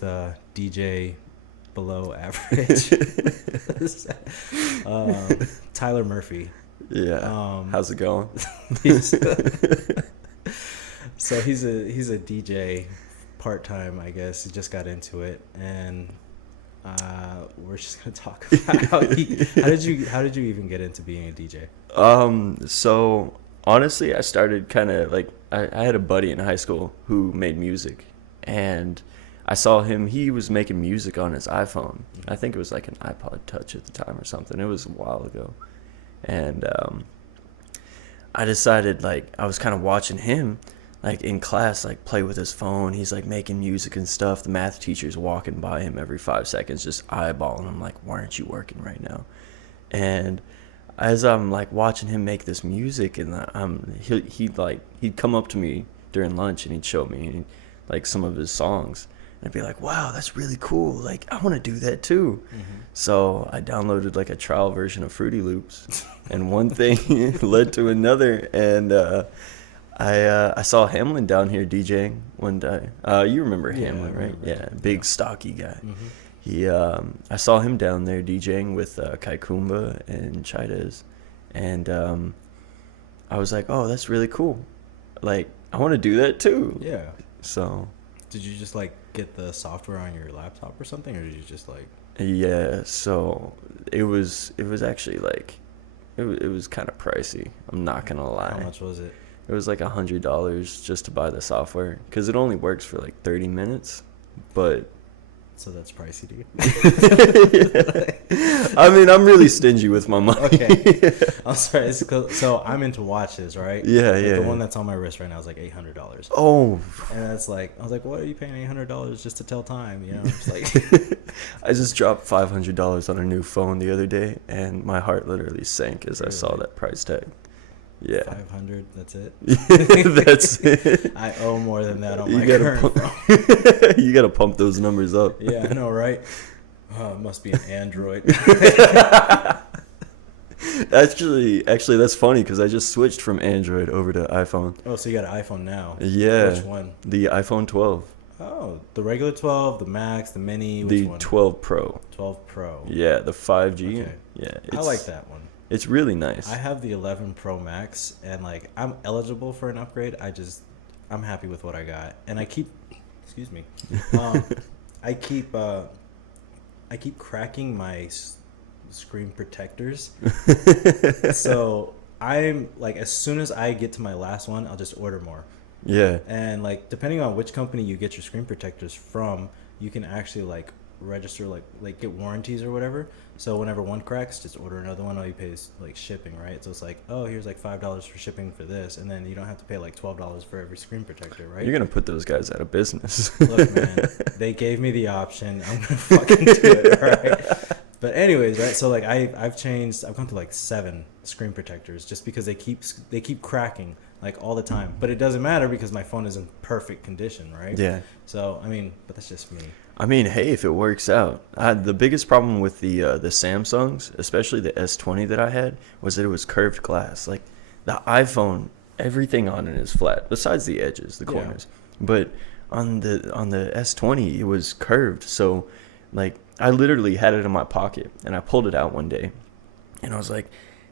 with DJ below average. Tyler Murphy. Yeah. How's it going? So he's a DJ part-time, I guess. He just got into it, and we're just gonna talk about how did you even get into being a DJ? So honestly, I started kind of like I had a buddy in high school who made music, and I saw him. He was making music on his iPhone. I think it was like an iPod Touch at the time or something. It was a while ago, and I decided, like, I was kind of watching him, like, in class, like, play with his phone. He's, like, making music and stuff. The math teacher's walking by him every 5 seconds, just eyeballing him, like, why aren't you working right now? And as I'm, like, watching him make this music, and he'd come up to me during lunch, and he'd show me, like, some of his songs. And I'd be like, wow, that's really cool. Like, I want to do that too. Mm-hmm. So I downloaded like a trial version of Fruity Loops, and one thing led to another. And I saw Hamlin down here DJing one day. You remember Hamlin, right? Yeah, big stocky guy. Mm-hmm. I saw him down there DJing with Kaikumba and Chaidez, and I was like, oh, that's really cool. Like, I want to do that too. Yeah. So. Did you just like get the software on your laptop or something, or did you just like? Yeah, so it was actually like, it was kind of pricey. I'm not gonna lie. How much was it? It was like $100 just to buy the software, because it only works for like 30 minutes, but. So that's pricey to you. I mean, I'm really stingy with my money. Okay. I'm sorry. So I'm into watches, right? Yeah, like yeah. The one that's on my wrist right now is like $800. Oh. And that's like, I was like, what are you paying $800 just to tell time? You know, it's like. I just dropped $500 on a new phone the other day, and my heart literally sank as I saw that price tag. Yeah. 500. That's it. That's it. I owe more than that on my current phone. You gotta pump those numbers up. Yeah, I know, right? Oh, it must be an Android. Actually, that's funny because I just switched from Android over to iPhone. Oh, so you got an iPhone now? Yeah. Which one? The iPhone 12. Oh, the regular 12, the Max, the Mini. Which the one? 12 Pro. 12 Pro. Yeah, the 5G. Okay. Yeah, I like that one. It's really nice. I have the 11 Pro Max, and like I'm eligible for an upgrade. I'm happy with what I got, and I keep, excuse me, I keep cracking my screen protectors. So I'm like, as soon as I get to my last one, I'll just order more. Yeah. And like, depending on which company you get your screen protectors from, you can actually like register like get warranties or whatever. So whenever one cracks, just order another one. All you pay is like shipping, right? So it's like, oh, here's like $5 for shipping for this, and then you don't have to pay like $12 for every screen protector, right? You're gonna put those guys out of business. Look, man, they gave me the option. I'm gonna fucking do it, all right? But anyways, right? So like I've gone to like 7 screen protectors just because they keep cracking like all the time. But it doesn't matter because my phone is in perfect condition, right? Yeah. So I mean, but that's just me. I mean, hey, if it works out. The biggest problem with the Samsungs, especially the S20 that I had, was that it was curved glass. Like, the iPhone, everything on it is flat, besides the edges, the corners. Yeah. But on the S20, it was curved. So, like, I literally had it in my pocket, and I pulled it out one day, and I was like,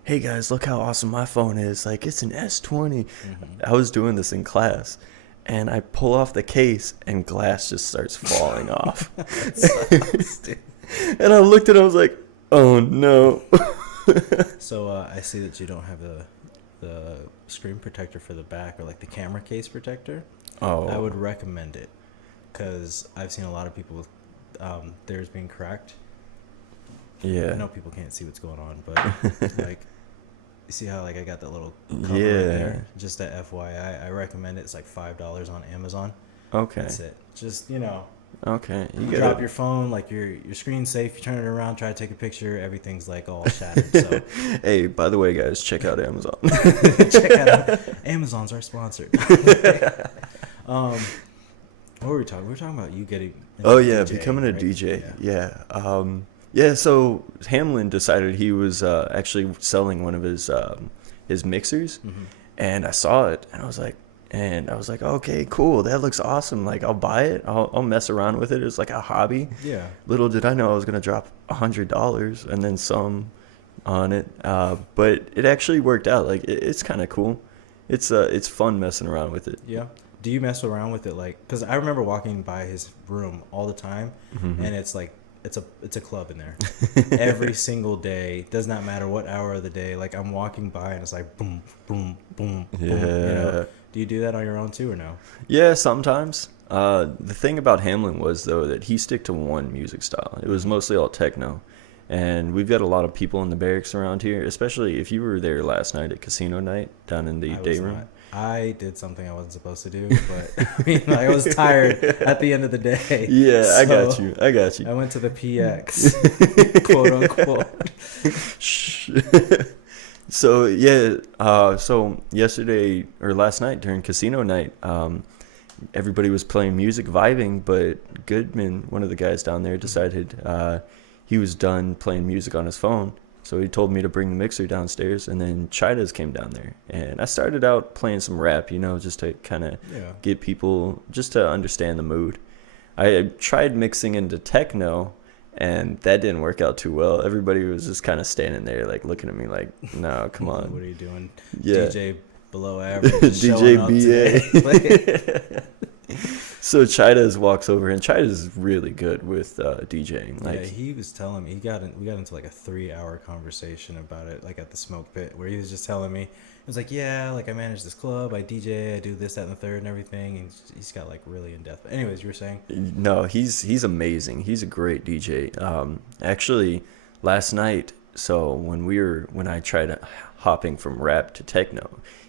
hey, guys, look how awesome my phone is. Like, it's an S20. Mm-hmm. I was doing this in class. And I pull off the case, and glass just starts falling off. And I looked at it, I was like, oh, no. So I see that you don't have the screen protector for the back, or like the camera case protector. Oh. I would recommend it, because I've seen a lot of people with theirs being cracked. Yeah. I know people can't see what's going on, but like... You see how like I got that little cover right there? Just that FYI, I recommend it. It's like $5 on Amazon. Okay. That's it. Just, you know. Okay. You drop your phone, like your screen's safe. You turn it around, try to take a picture. Everything's like all shattered. So. Hey, by the way, guys, check out Amazon. Check out Amazon's our sponsor. What were we talking? We were talking about you getting. Becoming a DJ. Yeah. Yeah, so Hamlin decided he was actually selling one of his mixers, mm-hmm. and I saw it, and I was like, And I was like, okay, cool. That looks awesome. Like, I'll buy it. I'll mess around with it. It's like a hobby. Yeah. Little did I know I was going to drop $100 and then some on it. But it actually worked out. Like, it's kind of cool. It's fun messing around with it. Yeah. Do you mess around with it? Like, because I remember walking by his room all the time, Mm-hmm. and it's like, it's a club in there. Every single day, does not matter what hour of the day. Like, I'm walking by and it's like boom, boom, boom, boom. You know? Do you do that on your own too, or no? Yeah, sometimes. The thing about Hamlin was, though, that he stick to one music style. It was mostly all techno. And we've got a lot of people in the barracks around here, especially if you were there last night at casino night down in the day room. I did something I wasn't supposed to do, but I mean, like, I was tired at the end of the day. Yeah, So I got you. I went to the PX, quote unquote. Shh. So yeah, so yesterday or last night during casino night, everybody was playing music, vibing, but Goodman, one of the guys down there, decided he was done playing music on his phone. So he told me to bring the mixer downstairs, and then Chidas came down there. And I started out playing some rap, just to kind of get people, just to understand the mood. I tried mixing into techno, and that didn't work out too well. Everybody was just kind of standing there, like, looking at me like, no, come on. What are you doing? Yeah. DJ below average. DJ BA. So Chidas walks over, and Chidas is really good with DJing. Like, yeah, he was telling me we got into like a 3-hour conversation about it, like at the smoke pit, where he was just telling me, he was like, yeah, like I manage this club, I DJ, I do this, that, and the third, and everything. And he's got like really in depth. But anyways, you were saying? No, he's amazing. He's a great DJ. Actually, last night, so when I tried hopping from rap to techno,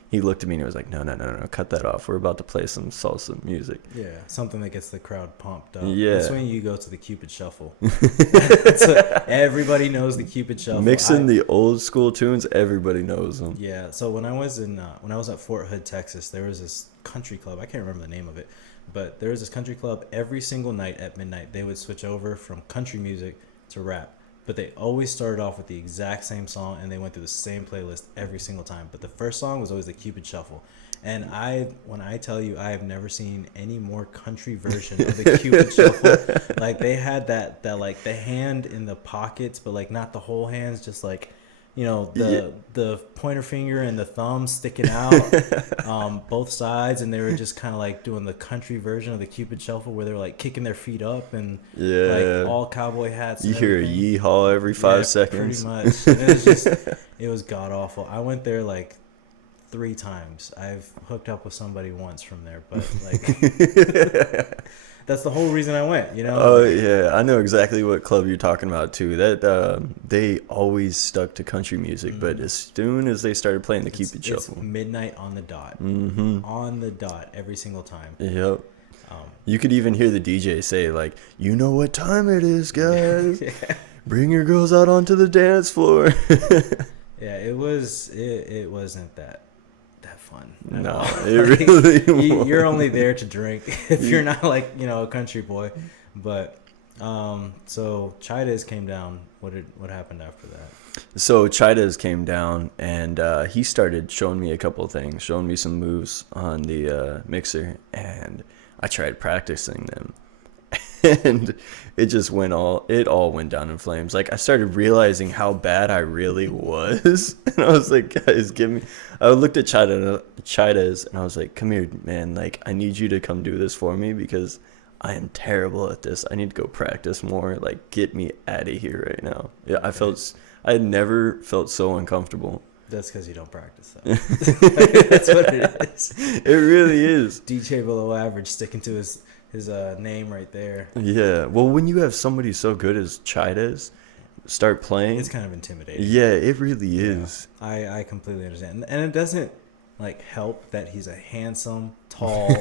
he looked at me and he was like, no, cut that off. We're about to play some salsa music. Yeah, something that gets the crowd pumped up. Yeah. That's when you go to the Cupid Shuffle. Everybody knows the Cupid Shuffle. Mixing the old school tunes, everybody knows them. Yeah, so when I was at Fort Hood, Texas, there was this country club. I can't remember the name of it, but there was this country club every single night at midnight. They would switch over from country music to rap. But they always started off with the exact same song, and they went through the same playlist every single time. But the first song was always the Cupid Shuffle. And when I tell you, I have never seen any more country version of the Cupid Shuffle. Like, they had that like the hand in the pockets, but like not the whole hands, just like, the pointer finger and the thumb sticking out, both sides, and they were just kind of like doing the country version of the Cupid Shuffle, where they were like kicking their feet up and like all cowboy hats. You hear a yeehaw every 5 seconds. Pretty much. And it was god awful. I went there like 3 times. I've hooked up with somebody once from there, but like that's the whole reason I went, Oh yeah, I know exactly what club you're talking about too. That they always stuck to country music, but as soon as they started playing the Cupid Shuffle, it's midnight on the dot. On the dot every single time. Yep. You could even hear the DJ say, like, you know what time it is, guys. Yeah. Bring your girls out onto the dance floor. Yeah, it wasn't that fun. No, it really you're only there to drink if you're not like, a country boy. But so Chidas came down. What happened after that? So Chidas came down, and he started showing me a couple of things, showing me some moves on the mixer, and I tried practicing them. And it all went down in flames. Like, I started realizing how bad I really was. And I was like, guys, I looked at Chidas and I was like, come here, man. Like, I need you to come do this for me because I am terrible at this. I need to go practice more. Like, get me out of here right now. Yeah, I had never felt so uncomfortable. That's because you don't practice that. That's what it is. It really is. DJ below average, sticking to his name right there. Yeah. Well, when you have somebody so good as Chidas start playing, it's kind of intimidating. Yeah, it really is. I completely understand. And it doesn't like help that he's a handsome, tall,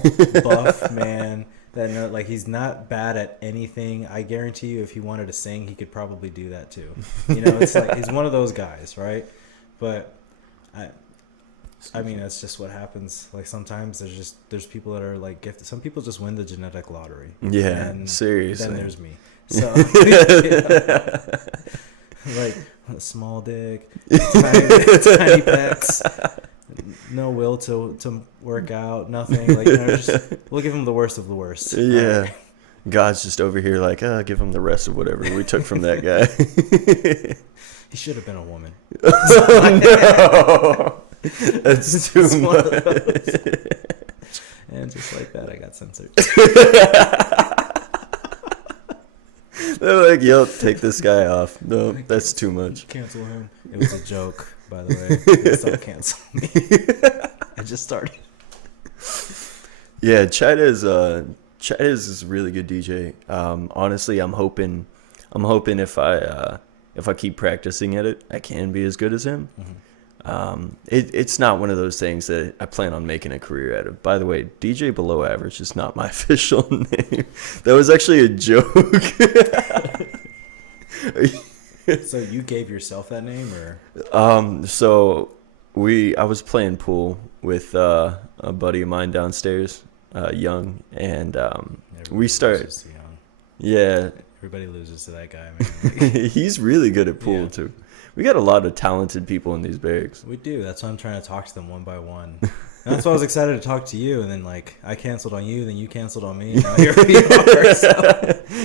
buff man that like he's not bad at anything. I guarantee you if he wanted to sing, he could probably do that too. It's like he's one of those guys, right? But I mean, that's just what happens. Like, sometimes there's people that are like gifted. Some people just win the genetic lottery. Yeah, and seriously. Then there's me. So, like, a small dick, tiny pecs, no will to work out, nothing. Like, you know, just we'll give him the worst of the worst. Yeah. Right. God's just over here like, give him the rest of whatever we took from that guy. He should have been a woman. Oh, no. That's too It's one of much. those. And just like that, I got censored. They're like, yo, take this guy off. No, that's too much. Cancel him. It was a joke, by the way. Please don't cancel me. I just started. Yeah, Chad is a really good DJ. Honestly, I'm hoping if I keep practicing at it, I can be as good as him. It's not one of those things that I plan on making a career out of. By the way, DJ Below Average is not my official name. That was actually a joke. So you gave yourself that name, or? So I was playing pool with a buddy of mine downstairs, Young, and we started. loses to Young. Yeah, Everybody loses to that guy, man. Like, he's really good at pool Yeah. too. We got a lot of talented people in these barracks. we do. That's why I'm trying to talk to them one by one. And that's why I was excited to talk to you. And then, like, I canceled on you, then you canceled on me. And now here we are. So.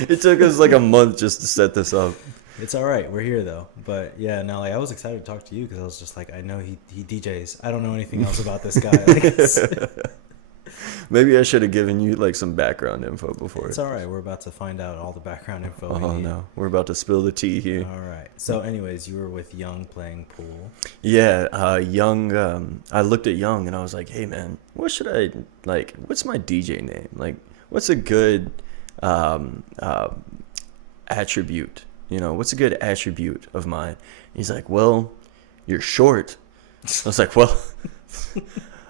It took us like a month just to set this up. It's all right. We're here though. But yeah, no, like I was excited to talk to you because I was just like, I know he DJs. I don't know anything else about this guy. Like, Maybe I should have given you like some background info before. it's all right. We're about to find out all the background info. we Oh need. no, we're about to spill the tea here. All right. So, anyways, you were with Young playing pool. Yeah, Young. I looked at Young and I was like, "Hey, man, what should I like? What's my DJ name? Like, what's a good attribute? You know, what's a good attribute of mine?" He's like, "Well, you're short." I was like, "Well,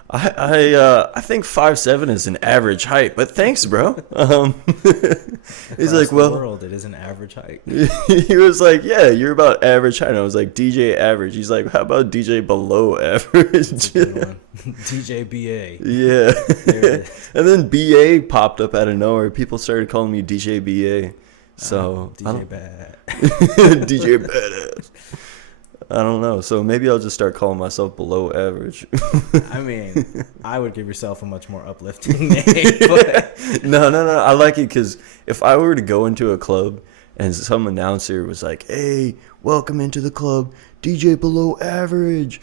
I think 5'7" is an average height, but thanks, bro." He's Across like, the "Well." world, it is an average height. He was like, "Yeah, you're about average height." And I was like, "DJ average." He's like, "How about DJ below average?" Good one. DJ BA. Yeah. There it is. And then BA popped up out of nowhere. People started calling me DJ BA. So DJ Bad. DJ Badass. I don't know. So maybe I'll just start calling myself below average. I mean, I would give yourself a much more uplifting name. But No. I like it because if I were to go into a club and some announcer was like, "Hey, welcome into the club, DJ below average,"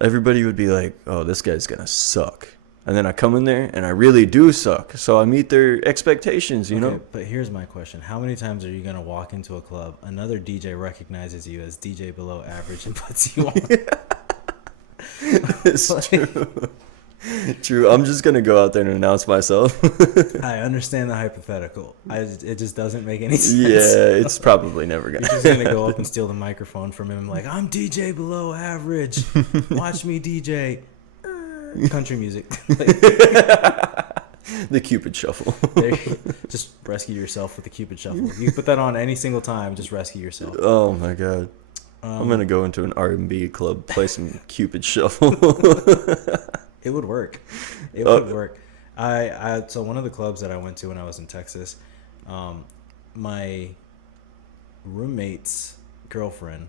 everybody would be like, "Oh, this guy's gonna suck." And then I come in there and I really do suck. So I meet their expectations, you know? But here's my question: how many times are you gonna walk into a club, another DJ recognizes you as DJ below average and puts you on? It's true. True. I'm just gonna go out there and announce myself. I understand the hypothetical. It just doesn't make any sense. Yeah, it's probably never You're gonna. just gonna go up and steal the microphone from him, like, "I'm DJ below average. Watch me DJ country music." Like, The Cupid Shuffle. just rescue yourself with the Cupid Shuffle. You put that on any single time, just rescue yourself. Oh my god. I'm gonna go into an R&B club, play some Cupid Shuffle. It would work. It would work. So one of the clubs that I went to when I was in Texas, my roommate's girlfriend,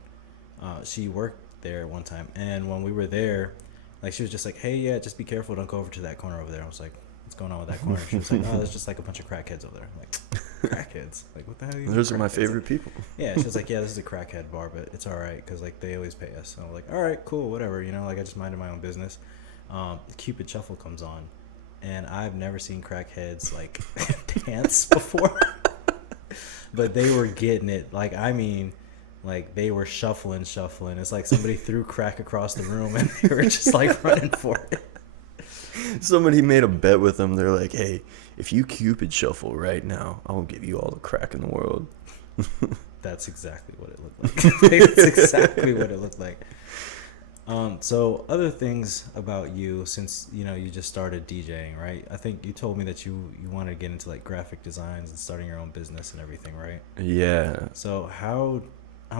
she worked there one time, and when we were there, like, she was just like, "Hey, yeah, just be careful, don't go over to that corner over there." I was like, "What's going on with that corner?" She was like, "Oh, there's just like a bunch of crackheads over there." I'm like, "Crackheads? Like, what the hell are you?" Those are my crackheads?" favorite people. Yeah, she was like, "Yeah, this is a crackhead bar, but it's all right because like they always pay us." And I'm like, "All right, cool, whatever." You know, like I just minded my own business. The Cupid Shuffle comes on, and I've never seen crackheads like dance before, but they were getting it. Like, I mean, like they were shuffling. It's like somebody threw crack across the room, and they were just like running for it. Somebody made a bet with them. They're like, "Hey, if you Cupid Shuffle right now, I will give you all the crack in the world." That's exactly what it looked like. That's exactly what it looked like. So other things about you, since you know you just started DJing, right? I think you told me that you wanted to get into like graphic designs and starting your own business and everything, right? Yeah. So how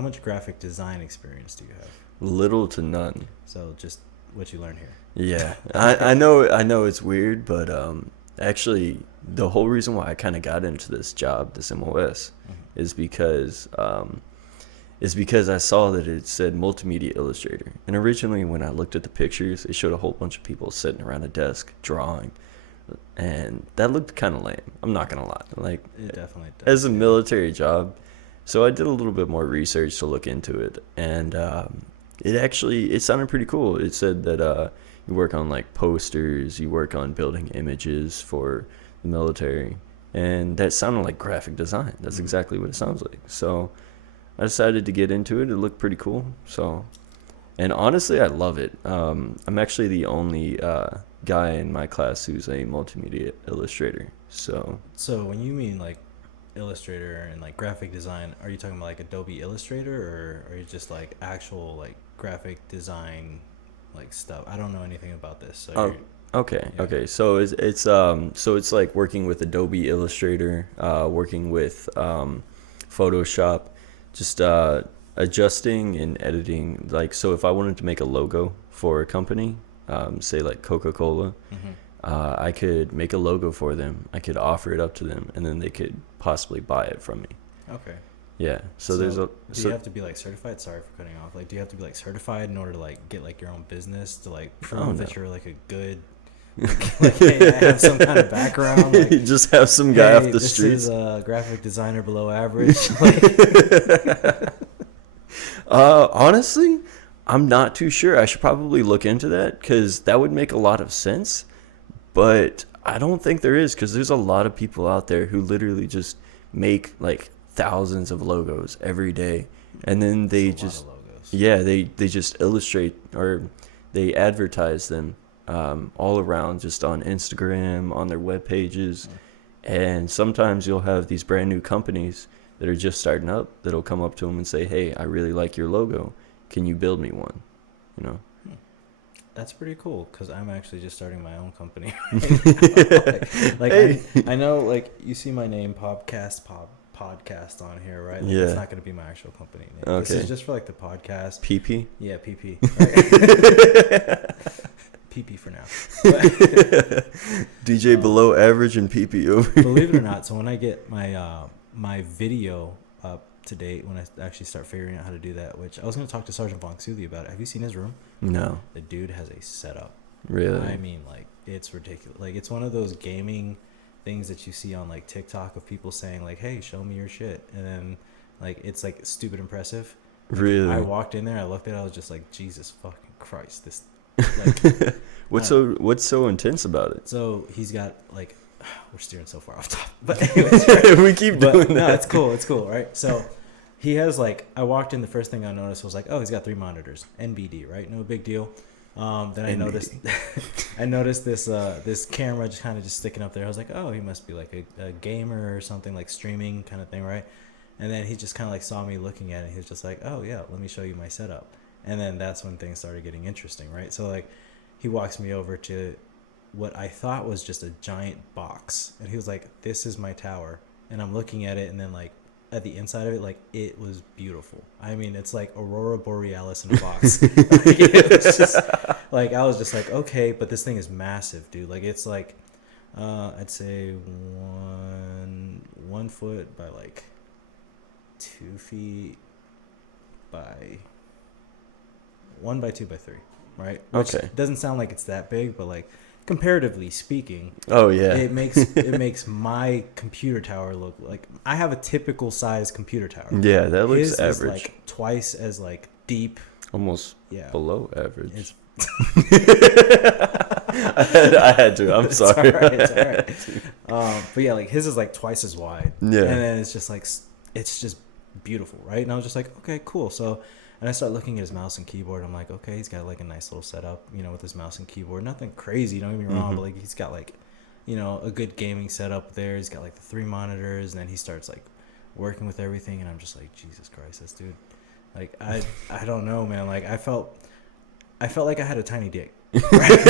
much graphic design experience do you have? Little to none. So just what you learned here. Yeah, I know it's weird, but actually the whole reason why I kind of got into this job, this MOS, is because is because I saw that it said multimedia illustrator. And originally, when I looked at the pictures, it showed a whole bunch of people sitting around a desk drawing. And that looked kind of lame. I'm not going to lie. Like, It definitely does. as a military job. So I did a little bit more research to look into it. And it sounded pretty cool. It said that you work on like posters, you work on building images for the military. And that sounded like graphic design. That's exactly what it sounds like. So I decided to get into it. It looked pretty cool. So, and honestly, I love it. I'm actually the only guy in my class who's a multimedia illustrator. So when you mean like Illustrator and like graphic design, are you talking about like Adobe Illustrator, or are you just like actual like graphic design like stuff? I don't know anything about this. So okay, yeah. okay. So it's like working with Adobe Illustrator, working with Photoshop, just adjusting and editing. Like, so if I wanted to make a logo for a company, say like Coca-Cola, I could make a logo for them. I could offer it up to them, and then they could possibly buy it from me. Okay. Yeah. So do you have to be like certified? Sorry for cutting off. Like, do you have to be like certified in order to like get like your own business to like prove that you're like a good like, hey, I have some kind of background? Like, you just have some guy off the this streets. is a graphic designer below average. Honestly, I'm not too sure. I should probably look into that because that would make a lot of sense. But I don't think there is, because there's a lot of people out there who literally just make like thousands of logos every day, and then they just they just illustrate or they advertise them all around, just on Instagram, on their web pages. And sometimes you'll have these brand new companies that are just starting up that'll come up to them and say, hey, I really like your logo, can you build me one, you know? That's pretty cool, because I'm actually just starting my own company right now. Hey. I know, like, you see my name, Podcast on here, right? Like, yeah. It's not going to be my actual company name. Okay. This is just for, like, the podcast. PP? Yeah, PP. Right? PP for now. DJ below average and PP over. Believe it or not, so when I get my my video up to date, when I actually start figuring out how to do that, which I was going to talk to Sergeant Von Soothey about it. Have you seen his room? No. The dude has a setup. Really? I mean, like, it's ridiculous. Like, it's one of those gaming things that you see on like TikTok of people saying like, hey, show me your shit, and then like it's like stupid impressive. Like, really? I walked in there, I looked at it, I was just like, Jesus fucking Christ, this like what's so intense about it? So he's got like we're steering so far off topic, but anyways, right? We keep doing that. No, it's cool, right? So he has like, I walked in, the first thing I noticed was like, oh, he's got 3 monitors, NBD, right? No big deal. Then I noticed this camera just kind of just sticking up there. I was like, oh, he must be like a gamer or something, like streaming kind of thing, right? And then he just kind of like saw me looking at it. He was just like, oh yeah, let me show you my setup. And then that's when things started getting interesting, right? So like he walks me over to what I thought was just a giant box, and he was like, this is my tower. And I'm looking at it, and then like at the inside of it, like, it was beautiful. I mean, it's like Aurora Borealis in a box. Like, it was just, like, I was just like, okay, but this thing is massive, dude. Like, it's like, I'd say one foot by like 2 feet by 1 by 2 by 3, right? Which okay. Doesn't sound like it's that big, but like, comparatively speaking, oh yeah, it makes my computer tower look like, I have a typical size computer tower. Yeah, that looks His average. is like twice as like deep, almost below average. I had to. I'm sorry. It's all right. But yeah, like his is like twice as wide. Yeah, and then it's just like, it's just beautiful, right? And I was just like, okay, cool. So. And I start looking at his mouse and keyboard. I'm like, okay, he's got like a nice little setup, you know, with his mouse and keyboard. Nothing crazy, don't get me wrong, but like he's got like, you know, a good gaming setup there. He's got like the 3 monitors, and then he starts like working with everything, and I'm just like, Jesus Christ, this dude. Like I don't know, man. Like I felt like I had a tiny dick. Right?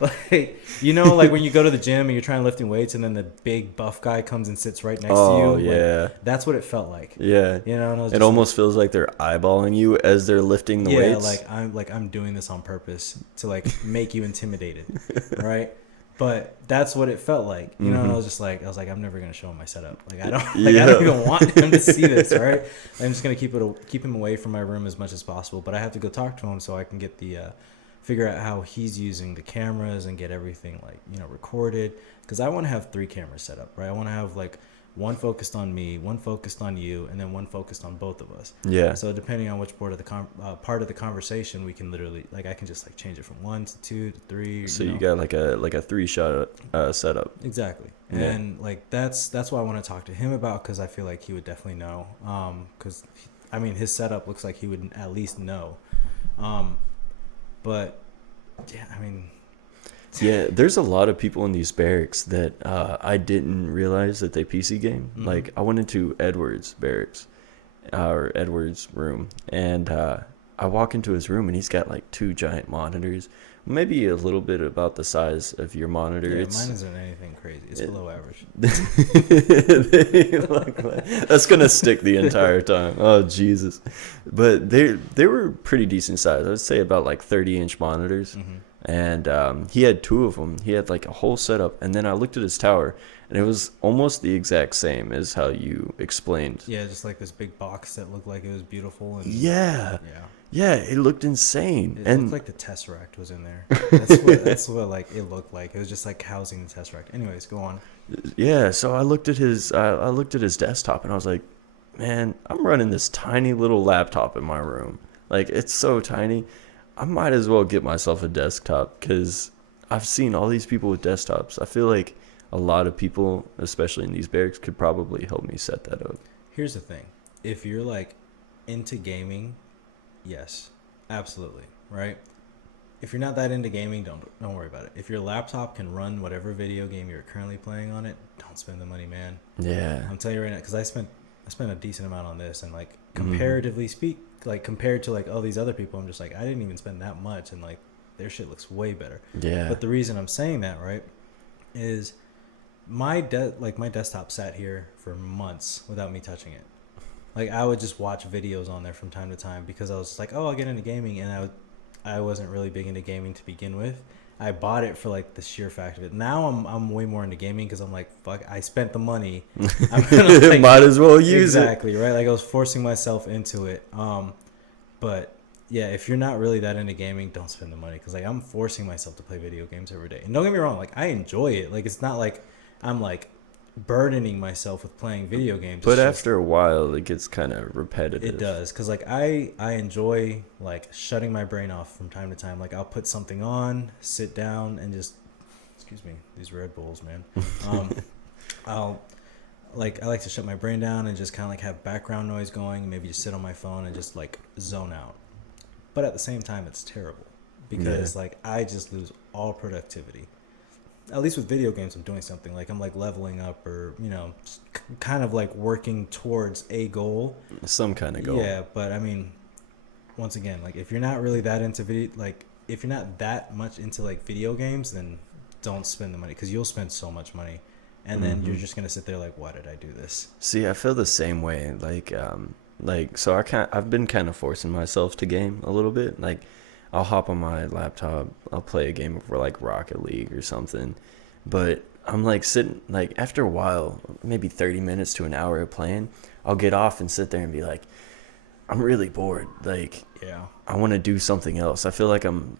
like you know, like when you go to the gym and you're trying lifting weights, and then the big buff guy comes and sits right next to you. Oh yeah, like, that's what it felt like. Yeah, you know, and I was it almost feels like they're eyeballing you as they're lifting the weights. Yeah, like I'm doing this on purpose to like make you intimidated, right? But that's what it felt like, you know. And Mm-hmm. I was like, I'm never gonna show him my setup. Like I don't, like I Yeah. don't even want him to see this. All right, I'm just gonna keep him away from my room as much as possible. But I have to go talk to him so I can get the figure out how he's using the cameras and get everything like recorded. Because I want to have 3 cameras set up, right? I want to have like one focused on me, one focused on you, and then one focused on both of us. Yeah. So depending on which part of the part of the conversation, we can literally like I can just like change it from 1 to 2 to 3. So you got like a 3-shot setup. Exactly. Yeah. And like that's what I want to talk to him about, because I feel like he would definitely know. Because I mean his setup looks like he would at least know. But yeah, I mean. Yeah, there's a lot of people in these barracks that I didn't realize that they PC game. Mhm. Like I went into Edward's barracks, or Edward's room, and I walk into his room and he's got like 2 giant monitors, maybe a little bit about the size of your monitor. Yeah, It's mine isn't anything crazy. It's below average. They look that's gonna stick the entire time. Oh Jesus! But they were pretty decent size. I would say about like 30-inch monitors. Mm-hmm. And he had 2 of them. He had like a whole setup, and then I looked at his tower, and it was almost the exact same as how you explained. Yeah, just like this big box that looked like it was beautiful. And Yeah, yeah, it looked insane. it And looked like the Tesseract was in there. That's what like it looked like. It was just like housing the Tesseract. Anyways, go on. yeah, so I looked at his desktop, and I was like, man, I'm running this tiny little laptop in my room. Like it's so tiny. I might as well get myself a desktop, because I've seen all these people with desktops. I feel like a lot of people, especially in these barracks, could probably help me set that up. Here's the thing: if you're like into gaming, yes, absolutely, right? If you're not that into gaming, don't worry about it. If your laptop can run whatever video game you're currently playing on it, don't spend the money, man. Yeah. I'm telling you right now, because I spent a decent amount on this, and like comparatively like compared to like all these other people, I'm just like I didn't even spend that much, and like their shit looks way better. Yeah. But the reason I'm saying that, right, is my desktop sat here for months without me touching it. Like I would just watch videos on there from time to time because I was just like, oh, I'll get into gaming, and I wasn't really big into gaming to begin with. I bought it for like the sheer fact of it. Now I'm way more into gaming because I'm like, fuck, I spent the money. I'm gonna, like, might as well use exactly, right? Like I was forcing myself into it. But yeah, if you're not really that into gaming, don't spend the money, because like I'm forcing myself to play video games every day. And don't get me wrong, like I enjoy it. Like it's not like I'm like burdening myself with playing video games. But It's after a while, it gets kind of repetitive. it does, because like I enjoy like shutting my brain off from time to time. Like I'll put something on, sit down, and just excuse me, these Red Bulls, man. I like to shut my brain down and just kind of like have background noise going, maybe just sit on my phone and just like zone out. But at the same time, it's terrible because like I just lose all productivity. At least with video games, I'm doing something, like I'm like leveling up, or kind of like working towards a goal. Some kind of goal. Yeah, but I mean, once again, like if you're not really that into video, like if you're not that much into like video games, then don't spend the money, because you'll spend so much money, and then you're just gonna sit there like, why did I do this? See, I feel the same way. So I've been kind of forcing myself to game a little bit. Like, I'll hop on my laptop, I'll play a game of like Rocket League or something, but I'm like sitting, like after a while, maybe 30 minutes to an hour of playing, I'll get off and sit there and be like, I'm really bored. Like, Yeah. I want to do something else. I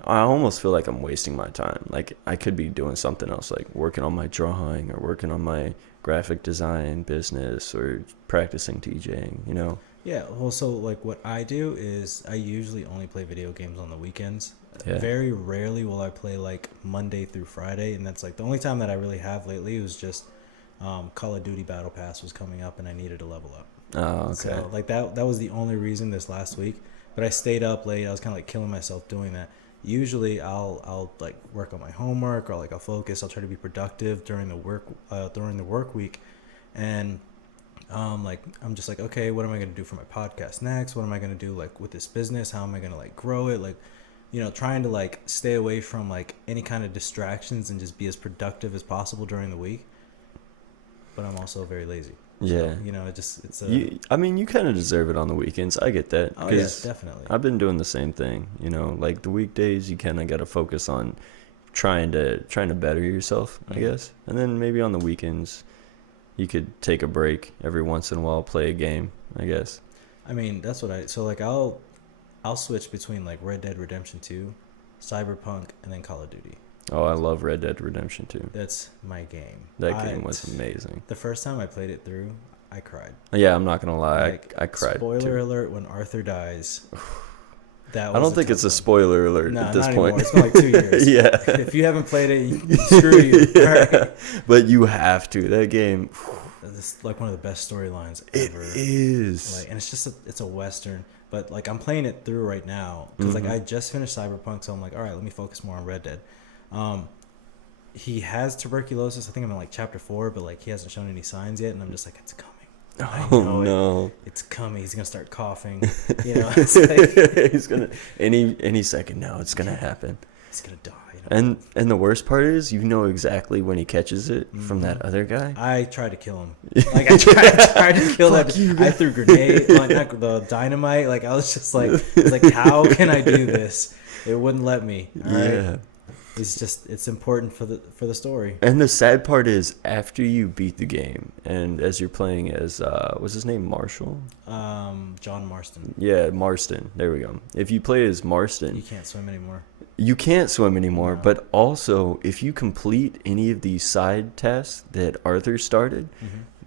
almost feel like I'm wasting my time. Like I could be doing something else, like working on my drawing or working on my graphic design business or practicing DJing. Yeah, well, so like what I do is I usually only play video games on the weekends. Yeah. Very rarely will I play like Monday through Friday, and that's like the only time that I really have lately was just Call of Duty Battle Pass was coming up and I needed to level up. Oh, okay. So like that was the only reason this last week. But I stayed up late. I was kind of like killing myself doing that. Usually I'll like work on my homework, or like I'll focus. I'll try to be productive during the work week, and like I'm just like, okay, what am I gonna do for my podcast next? What am I gonna do like with this business? How am I gonna like grow it? Like, trying to like stay away from like any kind of distractions and just be as productive as possible during the week. But I'm also very lazy. Yeah. So, you kind of deserve it on the weekends. I get that. yes, definitely. I've been doing the same thing. Like the weekdays, you kind of got to focus on trying to better yourself, I guess. And then maybe on the weekends you could take a break every once in a while, play a game, I guess. I mean, that's what I'll switch between like Red Dead Redemption 2, Cyberpunk, and then Call of Duty. Oh, I love Red Dead Redemption 2. That's my game. That game was amazing. The first time I played it through, I cried. Yeah, I'm not gonna lie, Like, I cried. Spoiler too. alert: when Arthur dies. That was I don't think it's a spoiler alert at this point. Anymore. It's been like 2 years. Yeah. If you haven't played it, screw you. Yeah. Right? But you have to. That game. It's like one of the best storylines It ever. is. Like, and it's just it's a Western. But like I'm playing it through right now because like I just finished Cyberpunk, so I'm like, all right, let me focus more on Red Dead. He has tuberculosis. I think I'm in like chapter 4, but like he hasn't shown any signs yet, and I'm just like, it's coming. Oh no! It's coming. He's gonna start coughing. You know, it's like, He's gonna any second now. It's gonna happen. he's gonna die. You know? And the worst part is, you know exactly when he catches it from that other guy. I tried to kill him. Like I tried to kill that. I threw grenade, like not the dynamite. Like I was just like, how can I do this? It wouldn't let me. All right? It's important for the story. And the sad part is, after you beat the game, and as you're playing as what's his name, Marshall? John Marston. Yeah, Marston. There we go. If you play as Marston, You can't swim anymore. you can't swim anymore. No. But also, if you complete any of these side tasks that Arthur started,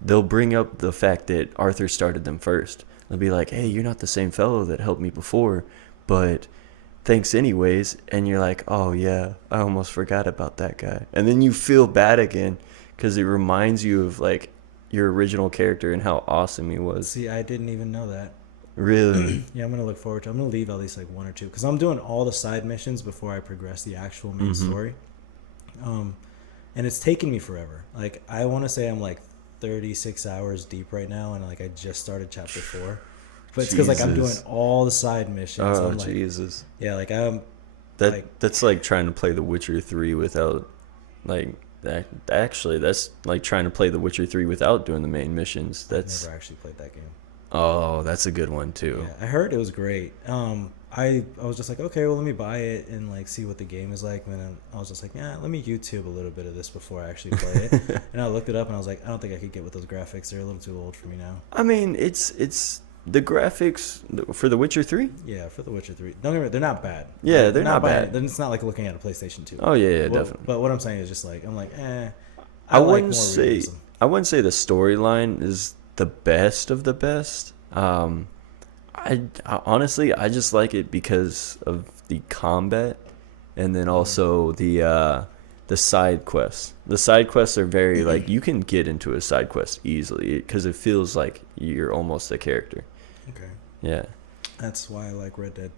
they'll bring up the fact that Arthur started them first. They'll be like, hey, you're not the same fellow that helped me before, but thanks anyways. And you're like, oh yeah, I almost forgot about that guy. And then you feel bad again because it reminds you of like your original character and how awesome he was. See, I didn't even know that. Really? Yeah, I'm gonna look forward to. I'm gonna leave at least like 1 or 2 because I'm doing all the side missions before I progress the actual main story. And it's taken me forever. Like I want to say I'm like 36 hours deep right now, and like I just started chapter 4. But it's because like I'm doing all the side missions. Oh, I'm like, Jesus. yeah, like I'm. That's like trying to play The Witcher 3 without, like, actually, that's like trying to play The Witcher 3 without doing the main missions. That's Never actually played that game. Oh, that's a good one too. Yeah, I heard it was great. I was just like, okay, well, let me buy it and like see what the game is like. And then I was just like, yeah, let me YouTube a little bit of this before I actually play it. And I looked it up and I was like, I don't think I could get with those graphics. They're a little too old for me now. I mean, it's the graphics for The Witcher 3? Yeah, for The Witcher 3. Don't get me wrong, they're not bad. Yeah, they're not bad. Then it's not like looking at a PlayStation 2. Oh yeah, definitely. But what I'm saying is just like, I'm like, I wouldn't say the storyline is the best of the best. I honestly, I just like it because of the combat, and then also the side quests. The side quests are very like, you can get into a side quest easily because it feels like you're almost a character. Okay. Yeah. That's why I like Red Dead.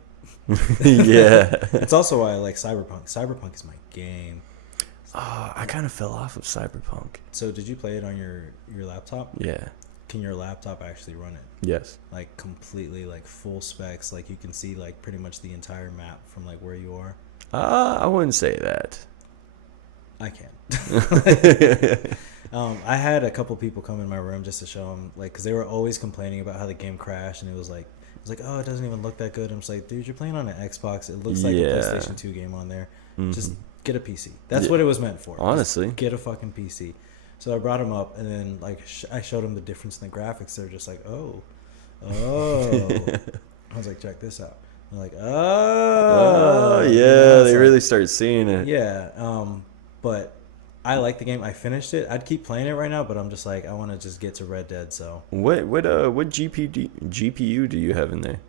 Yeah. It's also why I like Cyberpunk. Cyberpunk is my game. I kind of fell off of Cyberpunk. So did you play it on your laptop? Yeah. Can your laptop actually run it? Yes. Like completely, like full specs, like you can see like pretty much the entire map from like where you are? I wouldn't say that. I can. I had a couple people come in my room just to show them, like, because they were always complaining about how the game crashed, and it was like, oh, it doesn't even look that good. I'm just like, dude, you're playing on an Xbox. It looks like a PlayStation 2 game on there. Just get a PC. That's what it was meant for. Honestly. Just get a fucking PC. So I brought him up, and then like I showed them the difference in the graphics. They're just like, oh. I was like, check this out. They're like, oh. Yeah, You know, they so, really start seeing it. Yeah. But I like the game. I finished it. I'd keep playing it right now, but I'm just like, I want to just get to Red Dead. So What GPU do you have in there?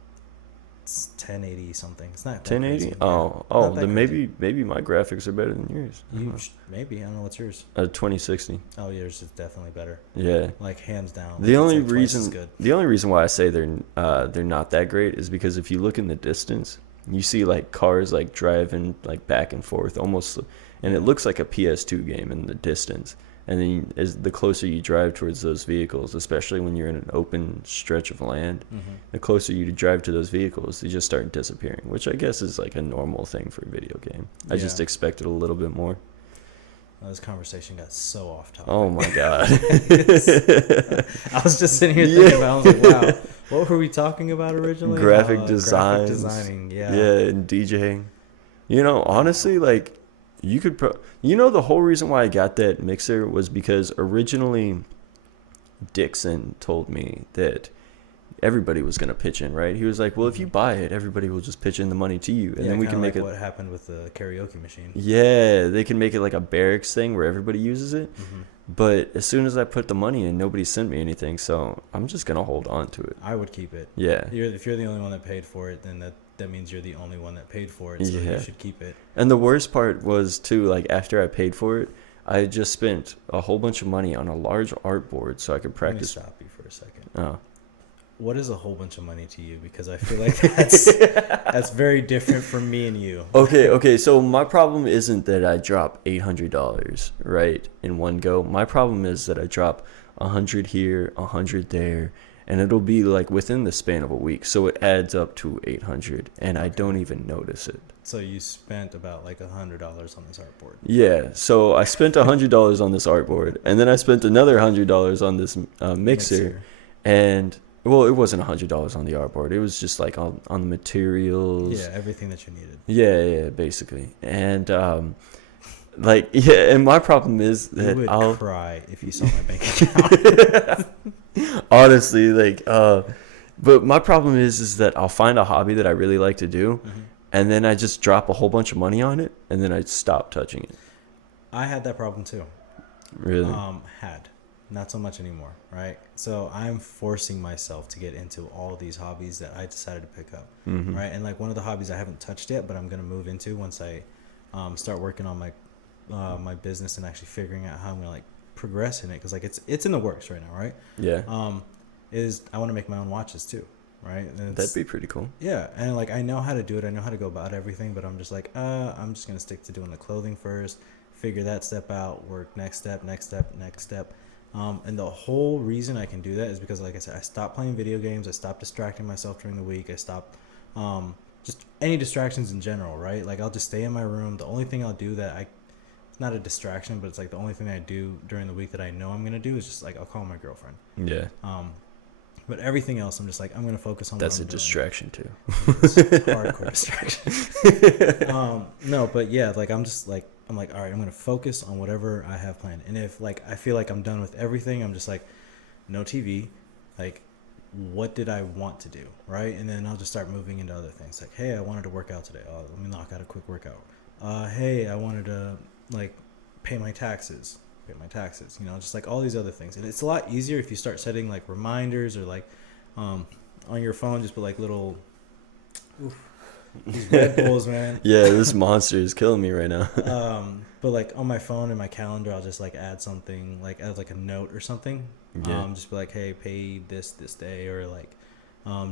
it's 1080 something. It's not 1080. Not that Then crazy. maybe my graphics are better than yours. Maybe I don't know what's yours. 2060. Oh, yours is definitely better. Yeah. Like hands down. The It's only like twice as reason good. why I say they're not that great is because if you look in the distance, you see like cars like driving like back and forth almost, and it looks like a PS2 game in the distance. And then as the closer you drive towards those vehicles, especially when you're in an open stretch of land, the closer you drive to those vehicles, they just start disappearing, which I guess is like a normal thing for a video game. I just Yeah. expected a little bit more. This conversation got so off topic. Oh my god. I was just sitting here thinking about it. I was like, wow, what were we talking about originally? Graphic designs. Graphic designing, yeah. Yeah, and DJing. You know, honestly, like, You could you know, the whole reason why I got that mixer was because originally Dixon told me that everybody was going to pitch in, right? He was like, well, if you buy it, everybody will just pitch in the money to you, and then we can make like it. What happened with the karaoke machine? Yeah, they can make it like a barracks thing where everybody uses it. Mm-hmm. But as soon as I put the money in, nobody sent me anything, so I'm just gonna hold on to it. I would keep it. Yeah. If you're the only one that paid for it, then that means you're the only one that paid for it, so you should keep it. And the worst part was too, like after I paid for it, I just spent a whole bunch of money on a large art board so I could practice. Let me stop you for a second. Oh. What is a whole bunch of money to you? Because I feel like that's very different from me and you. Okay. So my problem isn't that I drop $800 right in one go. My problem is that I drop 100 here, 100 there, and it'll be like within the span of a week. So it adds up to 800, and I don't even notice it. So you spent about like $100 on this artboard. Yeah. So I spent $100 on this artboard, and then I spent another $100 on this mixer, and. Well, it wasn't $100 on the artboard. It was just like on the materials. Yeah, everything that you needed. Yeah, basically. And and my problem is that I'll cry if you saw my bank account. Honestly, but my problem is that I'll find a hobby that I really like to do, and then I just drop a whole bunch of money on it, and then I stop touching it. I had that problem too. Really? Not so much anymore, right? So I'm forcing myself to get into all these hobbies that I decided to pick up, right? And like one of the hobbies I haven't touched yet, but I'm gonna move into once I start working on my business and actually figuring out how I'm gonna like progress in it, because like it's in the works right now, right? Yeah. Is I want to make my own watches too, right? And that'd be pretty cool. Yeah, and like I know how to do it, I know how to go about everything, but I'm just like I'm just gonna stick to doing the clothing first, figure that step out, work next step. And the whole reason I can do that is because, like I said, I stopped playing video games. I stopped distracting myself during the week. I stopped just any distractions in general, right? Like I'll just stay in my room. The only thing I'll do it's not a distraction, but it's like the only thing I do during the week that I know I'm going to do is just like I'll call my girlfriend. Yeah. But everything else, I'm just like, I'm going to focus on That's what I'm a distraction too. It's hardcore distraction. No, but yeah, like I'm like, all right, I'm going to focus on whatever I have planned. And if like I feel like I'm done with everything, I'm just like, no TV. Like, what did I want to do, right? And then I'll just start moving into other things. Like, hey, I wanted to work out today. Oh, let me knock out a quick workout. Hey, I wanted to like pay my taxes. Just like all these other things. And it's a lot easier if you start setting like reminders or like on your phone, just put like little these Red Bulls, man. Yeah, this monster is killing me right now. But like on my phone and my calendar, I'll just like add something, like add like a note or something. Yeah. Just be like, hey, pay this day, or like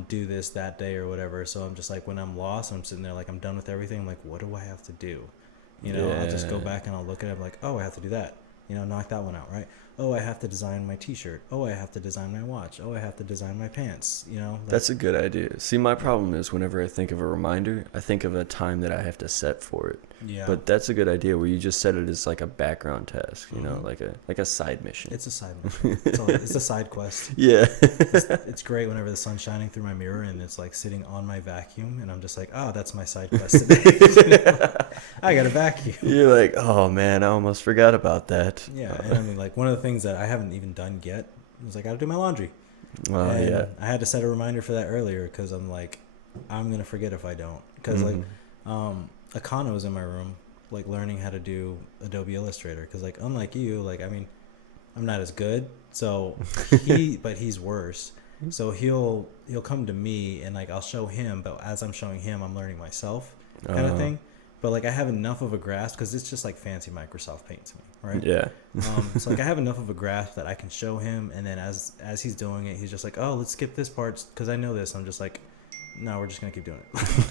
do this that day or whatever. So I'm just like, when I'm lost, I'm sitting there like I'm done with everything. I'm like, what do I have to do? I'll just go back and I'll look at it. I'm like, oh, I have to do that. Knock that one out, right? Oh, I have to design my t-shirt. Oh, I have to design my watch. Oh, I have to design my pants. That's a good idea. See, my problem is whenever I think of a reminder, I think of a time that I have to set for it. Yeah. But that's a good idea where you just set it as like a background task, like a side mission. It's a side mission. It's a side quest. Yeah. It's great whenever the sun's shining through my mirror and it's like sitting on my vacuum, and I'm just like, oh, that's my side quest today. I got a vacuum. You're like, oh man, I almost forgot about that. Yeah, and I mean, like one of the things that I haven't even done yet is I got to do my laundry. Yeah. I had to set a reminder for that earlier because I'm like, I'm gonna forget if I don't. Because like, Akano was in my room, like learning how to do Adobe Illustrator. Because like, unlike you, like I mean, I'm not as good, so but he's worse. So he'll come to me and like I'll show him, but as I'm showing him, I'm learning myself, kind of thing. But like I have enough of a grasp because it's just like fancy Microsoft Paint to me, right? Yeah. So like I have enough of a grasp that I can show him, and then as he's doing it, he's just like, oh, let's skip this part because I know this. I'm just like, no, we're just gonna keep doing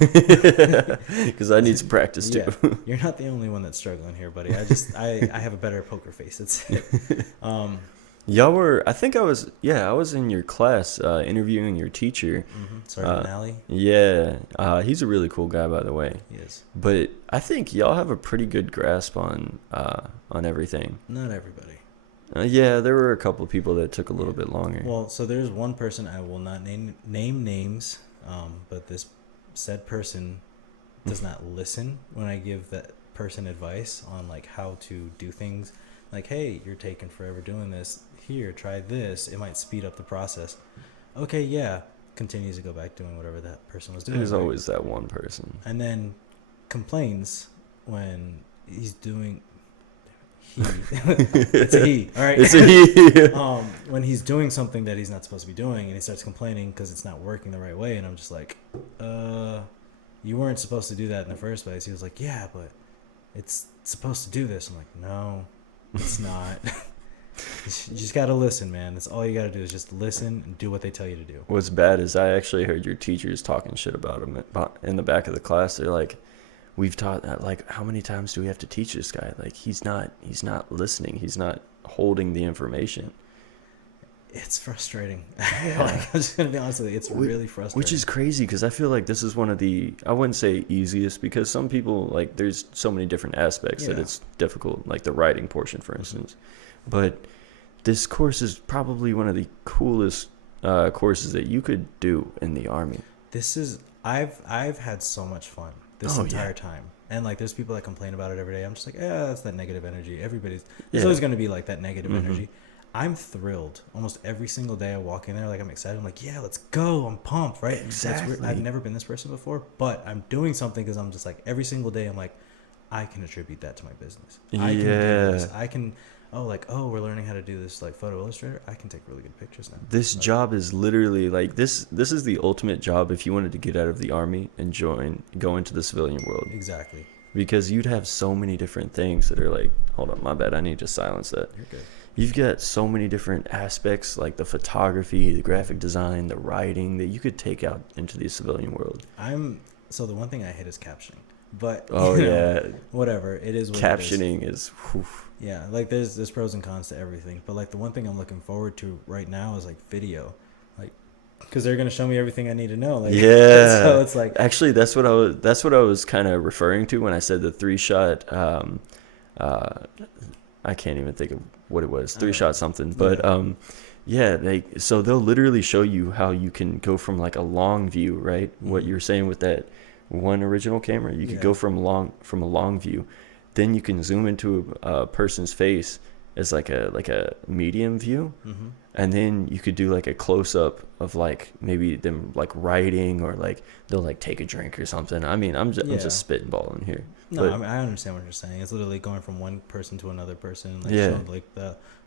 it because I need some practice too. Yeah, you're not the only one that's struggling here, buddy. I have a better poker face. That's it. Y'all were, I was in your class interviewing your teacher. Sergeant Alley. Yeah, he's a really cool guy, by the way. He is. But I think y'all have a pretty good grasp on everything. Not everybody. Yeah, there were a couple of people that took a little bit longer. Well, so there's one person, I will not name names, but this said person does not listen when I give that person advice on like how to do things. Like, hey, you're taking forever doing this. Here, try this. It might speed up the process. Okay, yeah. Continues to go back doing whatever that person was doing. There's right? always that one person. And then complains when he's doing it's a he, all right. It's a he. When he's doing something that he's not supposed to be doing, and he starts complaining because it's not working the right way, and I'm just like, you weren't supposed to do that in the first place. He was like, yeah, but it's supposed to do this. I'm like, no, it's not. You just gotta listen, man. That's all you gotta do is just listen and do what they tell you to do. What's bad is I actually heard your teachers talking shit about him in the back of the class. They're like, we've taught that, like, how many times do we have to teach this guy? Like, he's not listening. He's not holding the information. It's frustrating. Like, I'm just gonna be honest with you. It's really frustrating. Which is crazy because I feel like this is one of the, I wouldn't say easiest, because some people, like, there's so many different aspects that it's difficult, like the writing portion, for instance. But this course is probably one of the coolest courses that you could do in the Army. I've had so much fun this entire time. And like, there's people that complain about it every day. I'm just like, yeah, that's that negative energy. There's always going to be like that negative energy. I'm thrilled almost every single day I walk in there. Like, I'm excited. I'm like, yeah, let's go. I'm pumped, right? Exactly. I've never been this person before, but I'm doing something because I'm just like, every single day I'm like, I can attribute that to my business. I can do this. I can, we're learning how to do this like photo illustrator. I can take really good pictures now. This job is literally like, this is the ultimate job if you wanted to get out of the Army and go into the civilian world. Exactly. Because you'd have so many different things that are like, hold on, my bad, I need to silence that. You're good. You've got so many different aspects, like the photography, the graphic design, the writing, that you could take out into the civilian world. So the one thing I hate is captioning, but whatever it is. Captioning is. Whew. Yeah, like there's pros and cons to everything, but like the one thing I'm looking forward to right now is like video, like, because they're gonna show me everything I need to know. Like, yeah. So it's like, actually that's what I was kind of referring to when I said the 3-shot. I can't even think of what it was. 3-shot something, but so they'll literally show you how you can go from like a long view, right? Mm-hmm. What you're saying with that one original camera, you could go from a long view. Then you can zoom into a person's face as like a medium view, and then you could do like a close up of like maybe them like writing, or like they'll like take a drink or something. I mean, I'm just spitballing here. No, I mean, I understand what you're saying. It's literally going from one person to another person, like showing like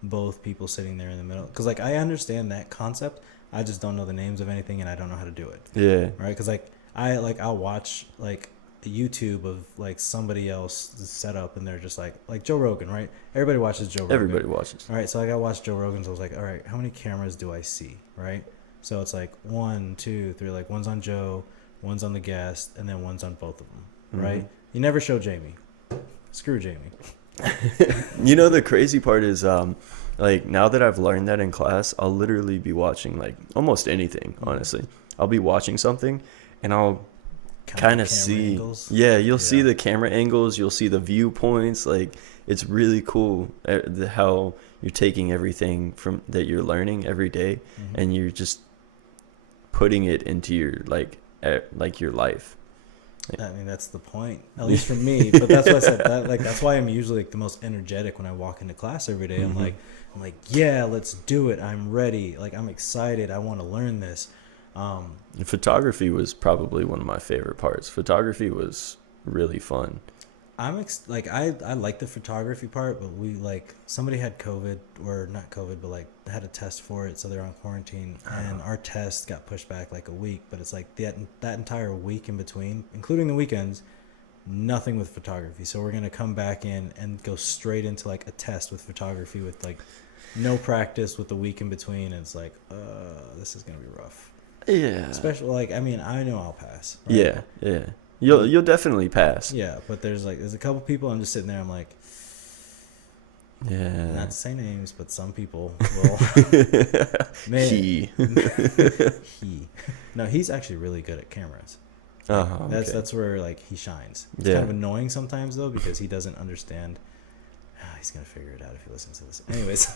both people sitting there in the middle. Because like, I understand that concept. I just don't know the names of anything, and I don't know how to do it. Yeah. Right. Because like I'll watch like a YouTube of like somebody else's setup, and they're just like Joe Rogan, right? Everybody watches Joe Rogan. Everybody watches. All right. So like, I watched Joe Rogan. So I was like, all right, how many cameras do I see? Right. So it's like 1, 2, 3. Like, one's on Joe, one's on the guest, and then one's on both of them. Right. You never show Jamie. Screw Jamie. You know, the crazy part is, like, now that I've learned that in class, I'll literally be watching like almost anything. Honestly, I'll be watching something, and I'll kind of see angles. You'll see the camera angles, you'll see the viewpoints. Like, it's really cool how you're taking everything from that you're learning every day, and you're just putting it into your like your life. I mean, that's the point, at least for me. But that's why I said that. Like, that's why I'm usually like the most energetic when I walk into class every day. I'm like, yeah, let's do it. I'm ready. Like, I'm excited. I want to learn this. Photography was probably one of my favorite parts. Photography was really fun. I like the photography part, but somebody had COVID, or not COVID, but like had a test for it, so they're on quarantine, and our test got pushed back like a week. But it's like that entire week in between, including the weekends, nothing with photography. So we're gonna come back in and go straight into like a test with photography with like no practice with the week in between. And it's like, this is gonna be rough. Yeah. Especially like, I mean, I know I'll pass. Right? Yeah. You'll definitely pass. Yeah, but there's a couple people, I'm just sitting there, I'm like, not to say names, but some people will. Man, he. No, he's actually really good at cameras. That's where like he shines. It's kind of annoying sometimes though, because he doesn't understand. He's gonna figure it out if he listens to this. Anyways.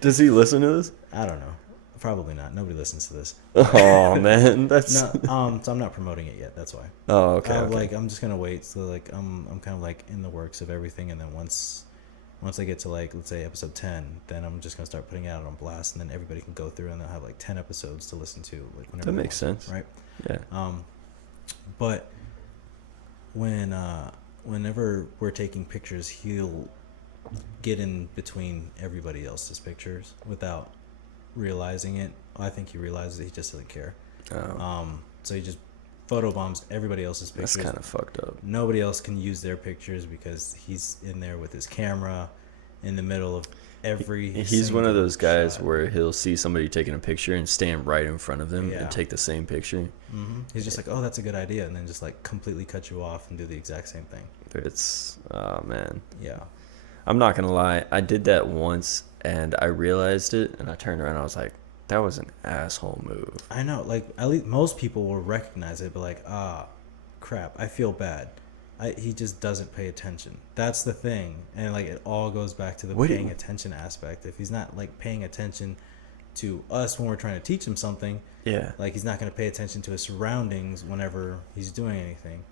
Does he listen to this? I don't know. Probably not. Nobody listens to this. Oh man, that's No. So I'm not promoting it yet. That's why. Oh, okay, okay. Like I'm just gonna wait. So like I'm kind of like in the works of everything, and then once I get to like let's say episode 10, then I'm just gonna start putting it out on blast, and then everybody can go through and they'll have like 10 episodes to listen to like whenever. That makes sense, right? Yeah. But whenever we're taking pictures, he'll get in between everybody else's pictures without realizing it. I think he realizes it, he just doesn't care. So he just photobombs everybody else's pictures. That's kind of fucked up. Nobody else can use their pictures because he's in there with his camera in the middle of every. He's one of those guys shot. where he'll see somebody taking a picture and stand right in front of them Yeah. and take the same picture. He's just like, oh, that's a good idea, and then just like completely cut you off and do the exact same thing. It's oh man. Yeah. I'm not gonna lie, I did that once and I realized it and I turned around and I was like, that was an asshole move. I know, like at least most people will recognize it, but like, crap, I feel bad. He just doesn't pay attention. That's the thing, and like it all goes back to the paying attention aspect. If he's not like paying attention to us when we're trying to teach him something, Yeah. like he's not going to pay attention to his surroundings whenever he's doing anything.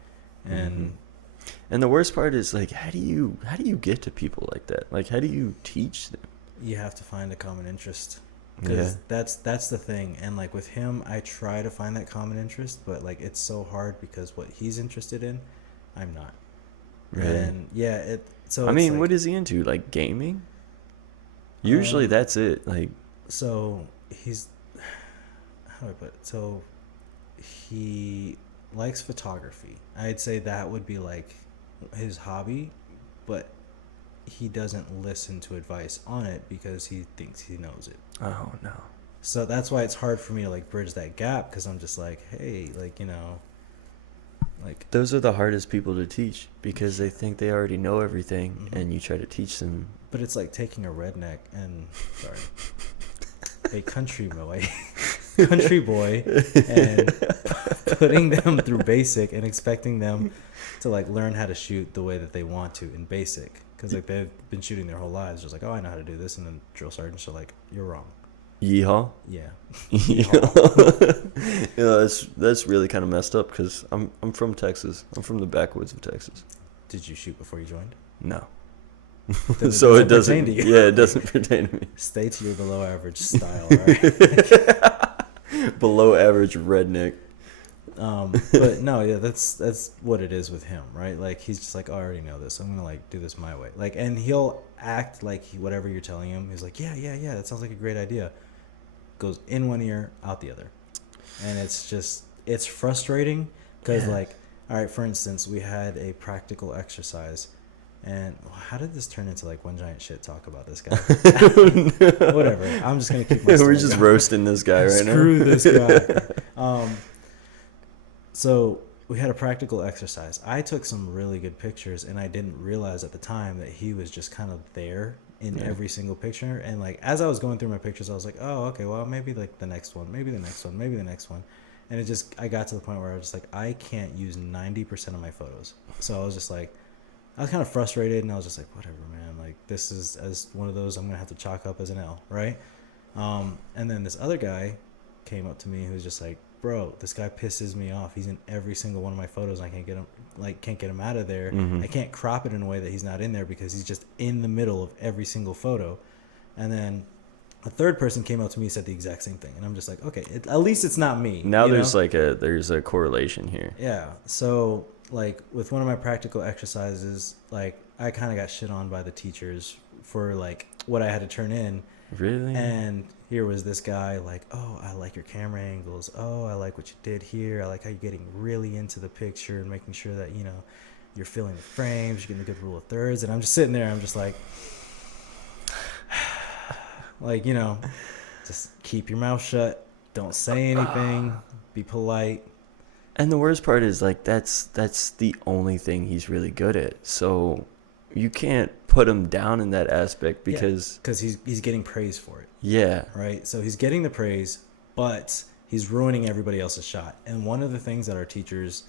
And And the worst part is like, how do you get to people like that? Like, how do you teach them? you have to find a common interest, because that's the thing. And like with him, I try to find that common interest, but like it's so hard because what he's interested in, I'm not. Really? And yeah, so I it's mean, like, what is he into? Like gaming? Usually that's it. Like, so he's, how do I put it? So he likes photography. I'd say that would be like his hobby, but he doesn't listen to advice on it because he thinks he knows it. oh no. So that's why it's hard for me to like bridge that gap, because I'm just like, hey, like, like Those are the hardest people to teach because they think they already know everything, and you try to teach them. but it's like taking a redneck and a country boy and putting them through basic and expecting them to like learn how to shoot the way that they want to in basic, because like they've been shooting their whole lives just like, oh, I know how to do this, and then drill sergeants are like, you're wrong. Yeehaw. Yeah. That's really kind of messed up because I'm from Texas. I'm from the backwoods of Texas. Did you shoot before you joined? No. Then So it doesn't. pertain to you. Yeah, it doesn't pertain to me. Stay to your below average style, all right? Below average redneck. But no, yeah, that's what it is with him, right? Like he's just like, oh, I already know this, so I'm gonna like do this my way. Like, and he'll act like whatever you're telling him, he's like, yeah, that sounds like a great idea. Goes in one ear, out the other, and it's frustrating because like, all right, for instance, we had a practical exercise. And how did this turn into like one giant shit talk about this guy? Whatever. I'm just gonna keep my story We're just going. roasting this guy right now. Screw this guy. So we had a practical exercise. I took some really good pictures, and I didn't realize at the time that he was just kind of there in every single picture. And like as I was going through my pictures, I was like, oh, okay, well maybe like the next one, maybe the next one, maybe the next one. And I got to the point where I was just like, I can't use 90% of my photos. So I was just like, I was kind of frustrated, and I was just like, whatever, man. Like, this is as one of those I'm going to have to chalk up as an L, right? And then this other guy came up to me who was just like, bro, this guy pisses me off. He's in every single one of my photos. I can't get him out of there. I can't crop it in a way that he's not in there because he's just in the middle of every single photo. And then a third person came up to me and said the exact same thing. And I'm just like, okay, at least it's not me. Now there's a correlation here. Yeah. So like with one of my practical exercises, like I kind of got shit on by the teachers for like what I had to turn in. Really? And here was this guy like, oh, I like your camera angles. Oh, I like what you did here. I like how you're getting really into the picture and making sure that, you're filling the frames, you're getting a good rule of thirds. And I'm just sitting there. I'm just like, just keep your mouth shut. Don't say anything. Be polite. And the worst part is like that's the only thing he's really good at. So you can't put him down in that aspect because he's getting praise for it. Yeah. Right. So he's getting the praise, but he's ruining everybody else's shot. And one of the things that our teachers,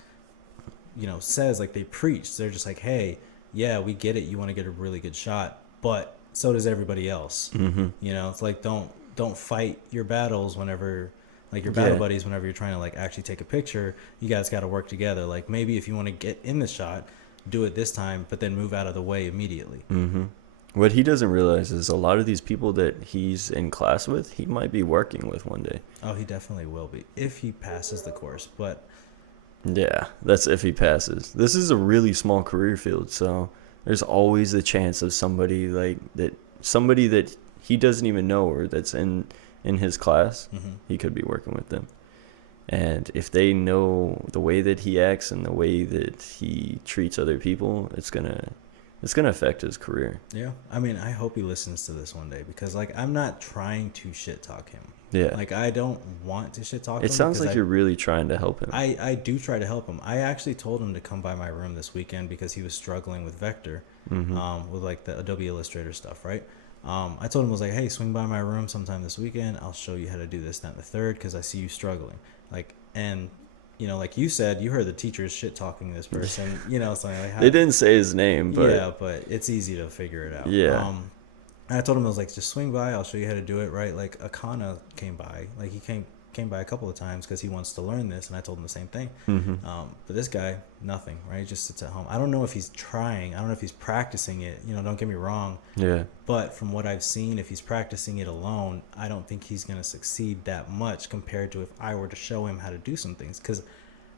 says, like they preach, they're just like, hey, yeah, we get it. You want to get a really good shot, but so does everybody else. Mm-hmm. It's like don't don't fight your battles whenever, like your battle buddies, whenever you're trying to like actually take a picture. You guys got to work together. Like maybe if you want to get in the shot, do it this time, but then move out of the way immediately. Mm-hmm. What he doesn't realize is a lot of these people that he's in class with, he might be working with one day. Oh, he definitely will be if he passes the course. But yeah, that's if he passes. This is a really small career field, so there's always the chance of somebody that he doesn't even know or that's in his class, he could be working with them. And if they know the way that he acts and the way that he treats other people, it's gonna affect his career. Yeah, I mean, I hope he listens to this one day because, like, I'm not trying to shit talk him. Yeah, like I don't want to shit talk him. It sounds like you're really trying to help him. I do try to help him. I actually told him to come by my room this weekend because he was struggling with Vector, with like the Adobe Illustrator stuff, right? I told him, I was like, hey, swing by my room sometime this weekend. I'll show you how to do this, that, and the third because I see you struggling. Like, and you know, like you said, you heard the teachers shit talking this person. You know, it's like they didn't say his name, but yeah, but it's easy to figure it out. Yeah. And I told him, I was like, just swing by. I'll show you how to do it, right? Like A.K.A. came by. Like he came by a couple of times because he wants to learn this, and I told him the same thing. But this guy, nothing, right? He just sits at home. I don't know if he's trying. I don't know if he's practicing it. You know, don't get me wrong. Yeah. But from what I've seen, if he's practicing it alone, I don't think he's going to succeed that much compared to if I were to show him how to do some things. Because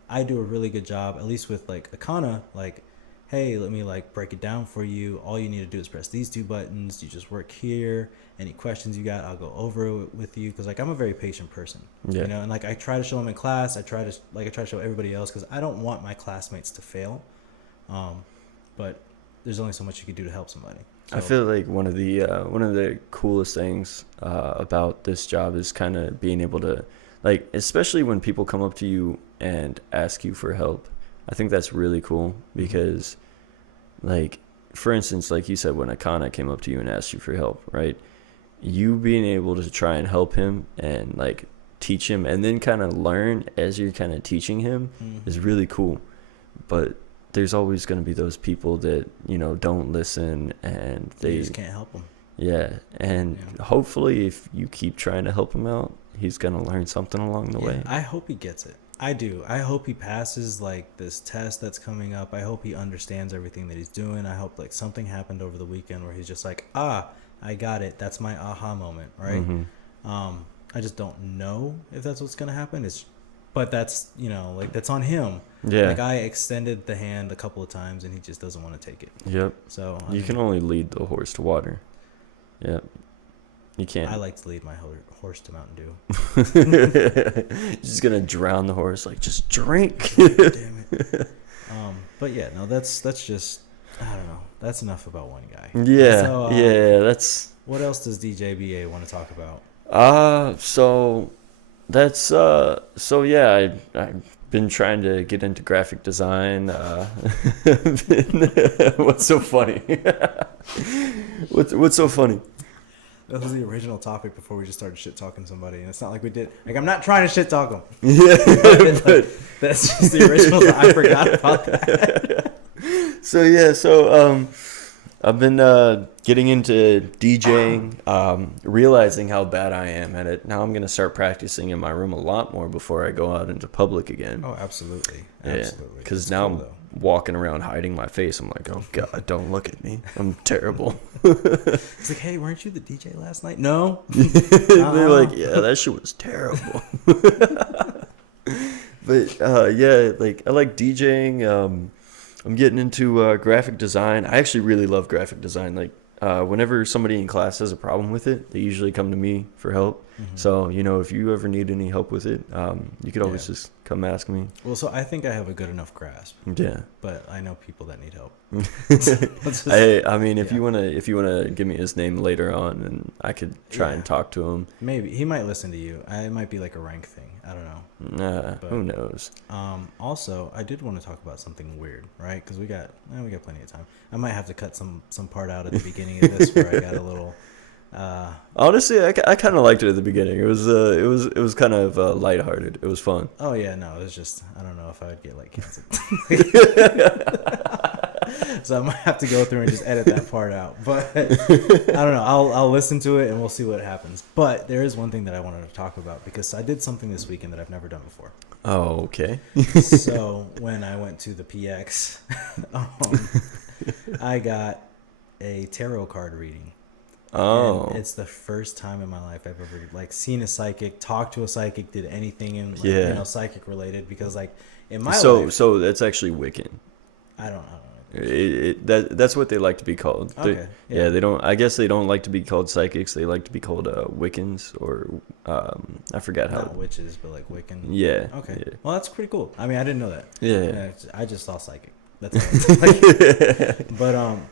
I do a really good job, at least with like A.K.A., like, hey, let me like break it down for you. All you need to do is press these two buttons. You just work here. Any questions you got, I'll go over it with you. Cause like I'm a very patient person, you know, and like I try to show them in class. I try to show everybody else because I don't want my classmates to fail. But there's only so much you can do to help somebody. So, I feel like one of the coolest things about this job is kind of being able to, like, especially when people come up to you and ask you for help. I think that's really cool because, like, for instance, like you said, when A.K.A. came up to you and asked you for help, right? You being able to try and help him and, like, teach him and then kind of learn as you're kind of teaching him is really cool. But there's always going to be those people that, you know, don't listen and they just can't help him. Yeah. And hopefully if you keep trying to help him out, he's going to learn something along the way. I hope he gets it. I do. I hope he passes like this test that's coming up. I hope he understands everything that he's doing. I hope like something happened over the weekend where he's just like, I got it. That's my aha moment, right? I just don't know if that's what's gonna happen. But that's, you know, like that's on him. Yeah. Like I extended the hand a couple of times and he just doesn't want to take it. Yep. So you can only lead the horse to water. Yep. You can't. I like to lead my horse to Mountain Dew. Just gonna drown the horse. Like, just drink. Damn it. But yeah, no, that's just, I don't know. That's enough about one guy. Yeah. So, That's. What else does DJ BA want to talk about? So that's so yeah. I've been trying to get into graphic design. What's so funny? What's so funny? That was the original topic before we just started shit talking somebody, and it's not like we did. Like, I'm not trying to shit talk them. Yeah, but that's just the original. I forgot about that. So I've been getting into DJing, realizing how bad I am at it. Now I'm gonna start practicing in my room a lot more before I go out into public again. Oh, absolutely, absolutely. Yeah, because now I'm walking around hiding my face. I'm like, oh God, don't look at me. I'm terrible. It's like, hey, weren't you the DJ last night? No. They're like, yeah, that shit was terrible. But yeah, like I like DJing. I'm getting into graphic design. I actually really love graphic design. Like whenever somebody in class has a problem with it, they usually come to me for help. So, you know, if you ever need any help with it, you could always just come ask me. Well, so I think I have a good enough grasp. Yeah. But I know people that need help. I mean, if you wanna give me his name later on, and I could try and talk to him. Maybe he might listen to you. It might be like a rank thing. I don't know. But, who knows? Also, I did want to talk about something weird, right? Because we got plenty of time. I might have to cut some part out at the beginning of this where I got a little. Honestly, I kind of liked it at the beginning. It was kind of lighthearted. It was fun. Oh yeah, no, it was just, I don't know if I would get like canceled. So I might have to go through and just edit that part out. But I don't know. I'll listen to it and we'll see what happens. But there is one thing that I wanted to talk about because I did something this weekend that I've never done before. Oh, okay. So when I went to the PX, I got a tarot card reading. Oh. And it's the first time in my life I've ever like seen a psychic, talked to a psychic, did anything in like, Yeah. you know, psychic related because like in my So life, so that's actually Wiccan. I don't know. That's what they like to be called. Okay, Yeah. yeah. They don't. I guess they don't like to be called psychics. They like to be called Wiccans or I forgot how. Not witches, but like Wiccan. Yeah. Okay. Yeah. Well, that's pretty cool. I mean, I didn't know that. Yeah. I just saw psychic. That's all. Like,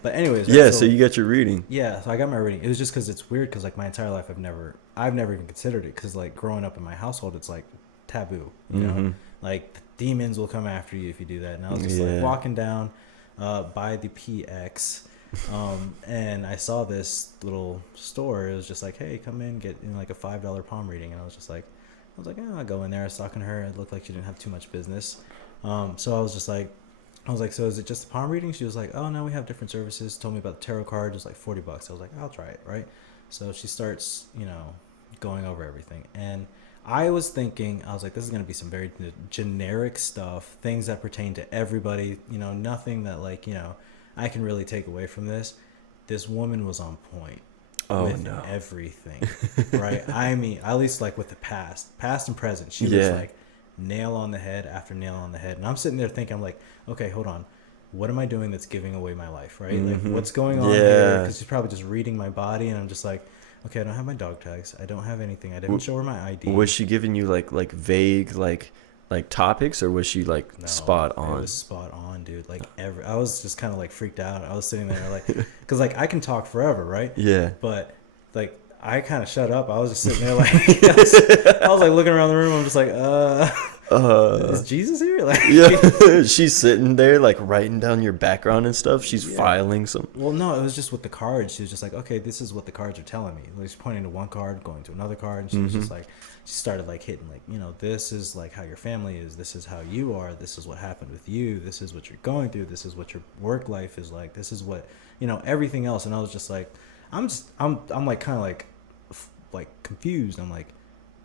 but anyways. Right, Yeah. So you got your reading. Yeah. So I got my reading. It was just because it's weird because like my entire life I've never even considered it because like growing up in my household it's like taboo. You know, like demons will come after you if you do that. And I was just like walking down by the PX. And I saw this little store. It was just like, hey, come in, get like a $5 palm reading. And I was like, oh, I'll go in there. I was talking to her. It looked like she didn't have too much business. So I was like, so is it just a palm reading? She was like, oh no, we have different services. Told me about the tarot card. It was like $40. I was like, I'll try it, right? So she starts, you know, going over everything, and I was thinking, I was like, this is gonna be some very generic stuff, things that pertain to everybody, you know, nothing that like, you know, I can really take away from this. This woman was on point with everything, right? I mean, at least like with the past and present, she was like nail on the head after nail on the head. And I'm sitting there thinking, I'm like, okay, hold on. What am I doing that's giving away my life, right? Like, what's going on here? Because she's probably just reading my body, and I'm just like, okay, I don't have my dog tags. I don't have anything. I didn't show her my ID. Was she giving you like vague like topics, or was she like spot on? It was spot on, dude. Like I was just kind of like freaked out. I was sitting there like, because like I can talk forever, right? Yeah. But like I kind of shut up. I was just sitting there like, I was like looking around the room. I'm just like, is Jesus here? Like, yeah, she's sitting there like writing down your background and stuff. She's filing some. Well, no, it was just with the cards. She was just like, okay, this is what the cards are telling me. Like, she's pointing to one card, going to another card, and she was just like, she started like hitting like, you know, this is like how your family is. This is how you are. This is what happened with you. This is what you're going through. This is what your work life is like. This is what, you know, everything else. And I was just like, I'm like kind of like confused. I'm like,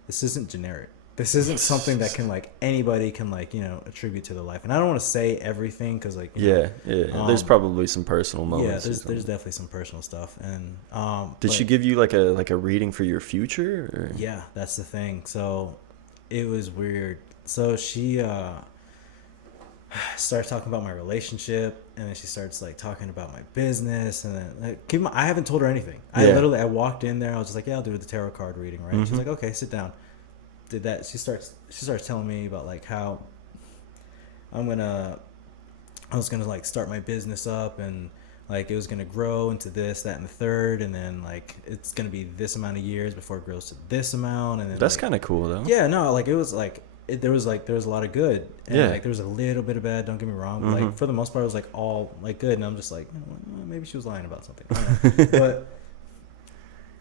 this isn't generic. This isn't something that can like anybody can like, you know, attribute to their life. And I don't want to say everything because like, yeah, there's probably some personal moments. Yeah, there's definitely some personal stuff. And did she give you like a reading for your future? Or? Yeah, that's the thing. So it was weird. So she starts talking about my relationship, and then she starts like talking about my business, and then like, I haven't told her anything. I walked in there. I was just like, yeah, I'll do the tarot card reading, right? She's like, okay, sit down. Did that. She starts telling me about like how I was gonna like start my business up, and like it was gonna grow into this, that, and the third, and then like it's gonna be this amount of years before it grows to this amount, and then that's like, kind of cool though. Yeah, no, like it was like there was a lot of good, and like there was a little bit of bad. Don't get me wrong, but like for the most part, it was like all like good, and I'm just like, maybe she was lying about something, I don't know. But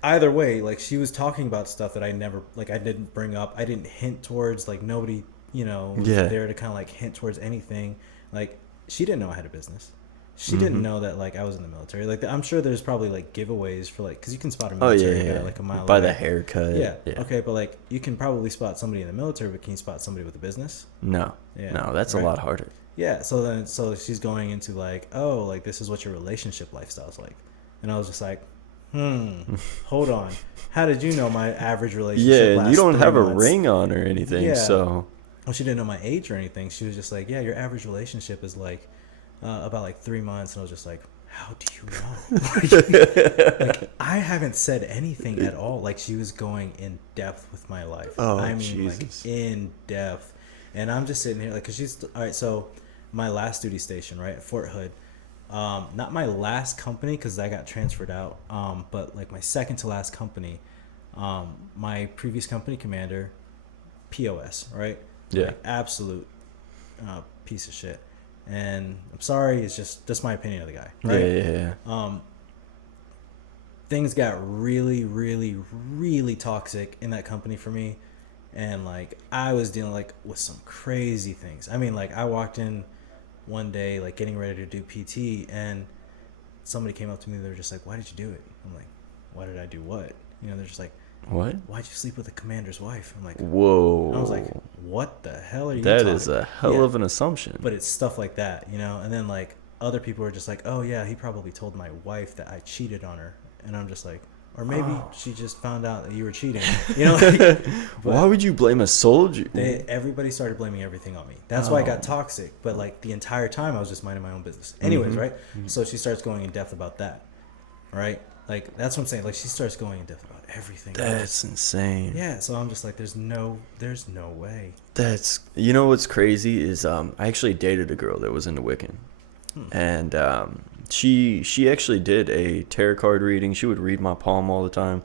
either way, like she was talking about stuff that I never, like I didn't bring up. I didn't hint towards, like nobody, you know, was there to kind of like hint towards anything. Like she didn't know I had a business. She didn't know that like I was in the military. Like I'm sure there's probably like giveaways for like, because you can spot a military guy like a mile by away. the haircut. Yeah. Okay, but like you can probably spot somebody in the military, but can you spot somebody with a business? No. That's a lot harder. Yeah. So she's going into like, oh, like this is what your relationship lifestyle is like, and I was just like, hold on. How did you know my average relationship lasts you don't 3 have months? A ring on or anything, so. Well, she didn't know my age or anything. She was just like, yeah, your average relationship is like about like 3 months. And I was just like, how do you know? Like, I haven't said anything at all. Like, she was going in depth with my life. Oh, I mean, Jesus. like in depth. And I'm just sitting here like, because she's all right. So my last duty station, right, at Fort Hood. Not my last company because I got transferred out, but like my second to last company, my previous company commander, POS, right? Yeah. Like, absolute piece of shit. And I'm sorry, it's just my opinion of the guy, right? Yeah. Things got really, really, really toxic in that company for me, and like I was dealing like with some crazy things. I mean, like I walked in one day, like getting ready to do PT, and somebody came up to me. They were just like, "Why did you do it?" I'm like, "Why did I do what?" You know, they're just like, What? "Why'd you sleep with the commander's wife?" I'm like, Whoa. I was like, "What the hell are you That talking?" is a hell of an assumption. But it's stuff like that, you know. And then like other people are just like, "Oh yeah, he probably told my wife that I cheated on her," and I'm just like, or maybe she just found out that you were cheating, you know. Like, Why would you blame a soldier? Everybody started blaming everything on me. That's why I got toxic. But like the entire time, I was just minding my own business. Anyways, right? So she starts going in depth about that, right? Like that's what I'm saying. Like she starts going in depth about everything. That's insane. Yeah. So I'm just like, there's no way. That's, you know what's crazy is I actually dated a girl that was into Wiccan, and she actually did a tarot card reading. She would read my palm all the time.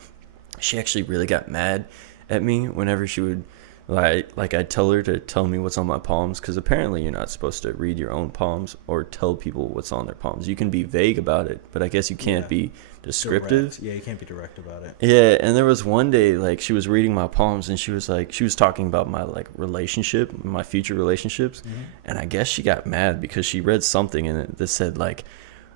She actually really got mad at me whenever she would like I'd tell her to tell me what's on my palms, because apparently you're not supposed to read your own palms or tell people what's on their palms. You can be vague about it, but I guess you can't be descriptive. Direct. Yeah, you can't be direct about it. Yeah, and there was one day like she was reading my palms and she was talking about my like relationship, my future relationships, and I guess she got mad because she read something in it that said like,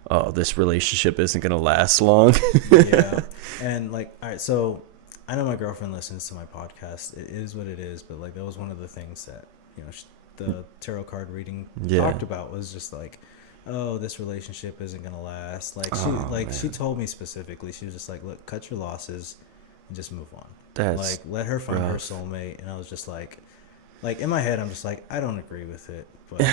"Oh, this relationship isn't gonna last long." Yeah, and like, all right, so I know my girlfriend listens to my podcast. It is what it is, but like that was one of the things that, you know, the tarot card reading talked about, was just like, oh, this relationship isn't gonna last. Like she told me specifically, she was just like, look, cut your losses and just move on. That's like, let her find her rough. soulmate. And I was just like in my head, I'm just like, I don't agree with it, but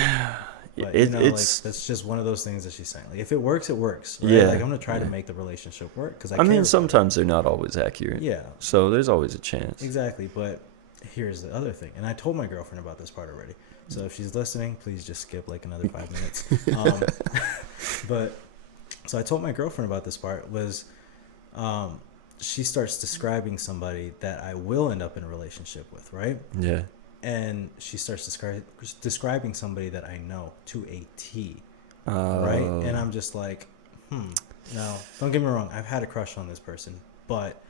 But you know, like that's just one of those things that she's saying. Like if it works, it works. Right? Yeah. Like I'm gonna try to make the relationship work because I mean, sometimes they're not always accurate. Yeah. So there's always a chance. Exactly. But here's the other thing, and I told my girlfriend about this part already. So if she's listening, please just skip like another 5 minutes. But so I told my girlfriend about this part was, she starts describing somebody that I will end up in a relationship with, right? Yeah. And she starts describing somebody that I know to a T, Oh. right? And I'm just like, now, don't get me wrong, I've had a crush on this person, but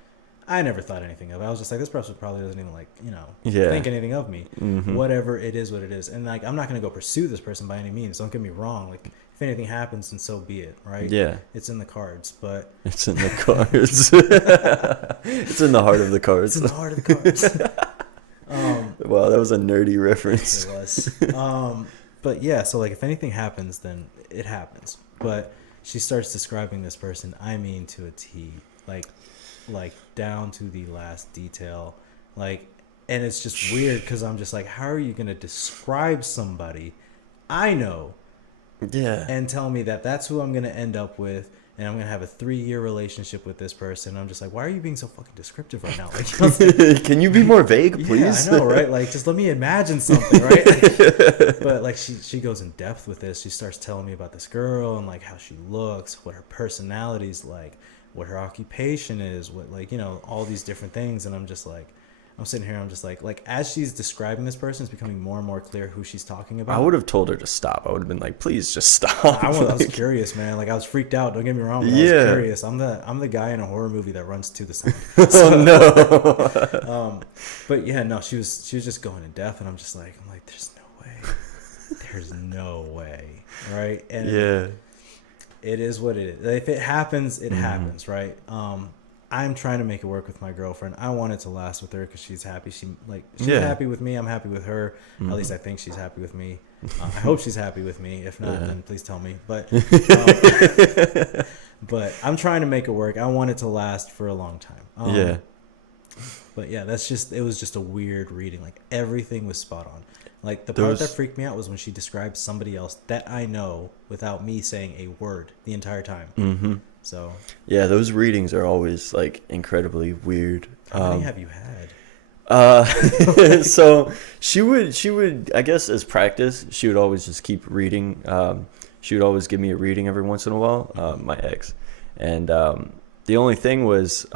I never thought anything of it. I was just like, this person probably doesn't even like, you know, think anything of me. Mm-hmm. Whatever, it is what it is. And like, I'm not going to go pursue this person by any means. Don't get me wrong. Like, if anything happens, then so be it, right? Yeah. It's in the cards, but... It's in the cards. It's in the heart of the cards. It's in the heart of the cards. Wow, that was a nerdy reference. It was. But yeah, so like if anything happens, then it happens. But she starts describing this person, I mean, to a T, like down to the last detail, like, and it's just weird because I'm just like, how are you gonna describe somebody I know, and tell me that that's who I'm gonna end up with? And I'm going to have a 3-year relationship with this person. I'm just like, why are you being so fucking descriptive right now? Like, can you be more vague, please? Yeah, I know, right? Like, just let me imagine something, right? But like, she goes in depth with this. She starts telling me about this girl and like how she looks, what her personality's like, what her occupation is, what, like, you know, all these different things. And I'm just like, I'm sitting here, I'm just like as she's describing this person, it's becoming more and more clear who she's talking about. I would have told her to stop. I would have been like, please just stop. I was curious, man. Like I was freaked out. Don't get me wrong. But I was curious. I'm the guy in a horror movie that runs to the sound. So, oh no. But yeah, no, she was just going in depth, and I'm like, there's no way, right? And it is what it is. If it happens, it happens, right? I'm trying to make it work with my girlfriend. I want it to last with her because she's happy. She's happy with me. I'm happy with her. At least I think she's happy with me. I hope she's happy with me. If not, then please tell me. But but I'm trying to make it work. I want it to last for a long time. But yeah, it was just a weird reading. Like everything was spot on. Like the part that freaked me out was when she described somebody else that I know without me saying a word the entire time. Mm-hmm. So yeah, those readings are always like incredibly weird. How many have you had? So she would I guess as practice, she would always just keep reading. She would always give me a reading every once in a while, my ex. And the only thing was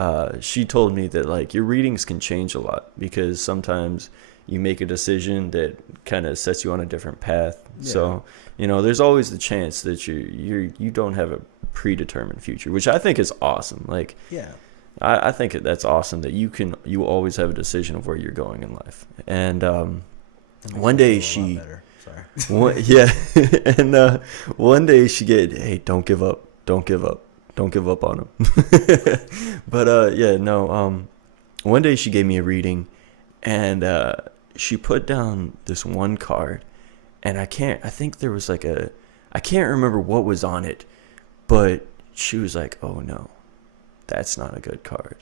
she told me that like your readings can change a lot because sometimes you make a decision that kind of sets you on a different path. Yeah. So, you know, there's always the chance that you don't have a predetermined future, which I think is awesome. Like, yeah, I think that's awesome that you always have a decision of where you're going in life. And one day Sorry. Yeah. And one day she get, hey, don't give up. Don't give up. Don't give up on him. But yeah, no. One day she gave me a reading, and she put down this one card, and I think there was like I can't remember what was on it, but she was like, oh no, that's not a good card.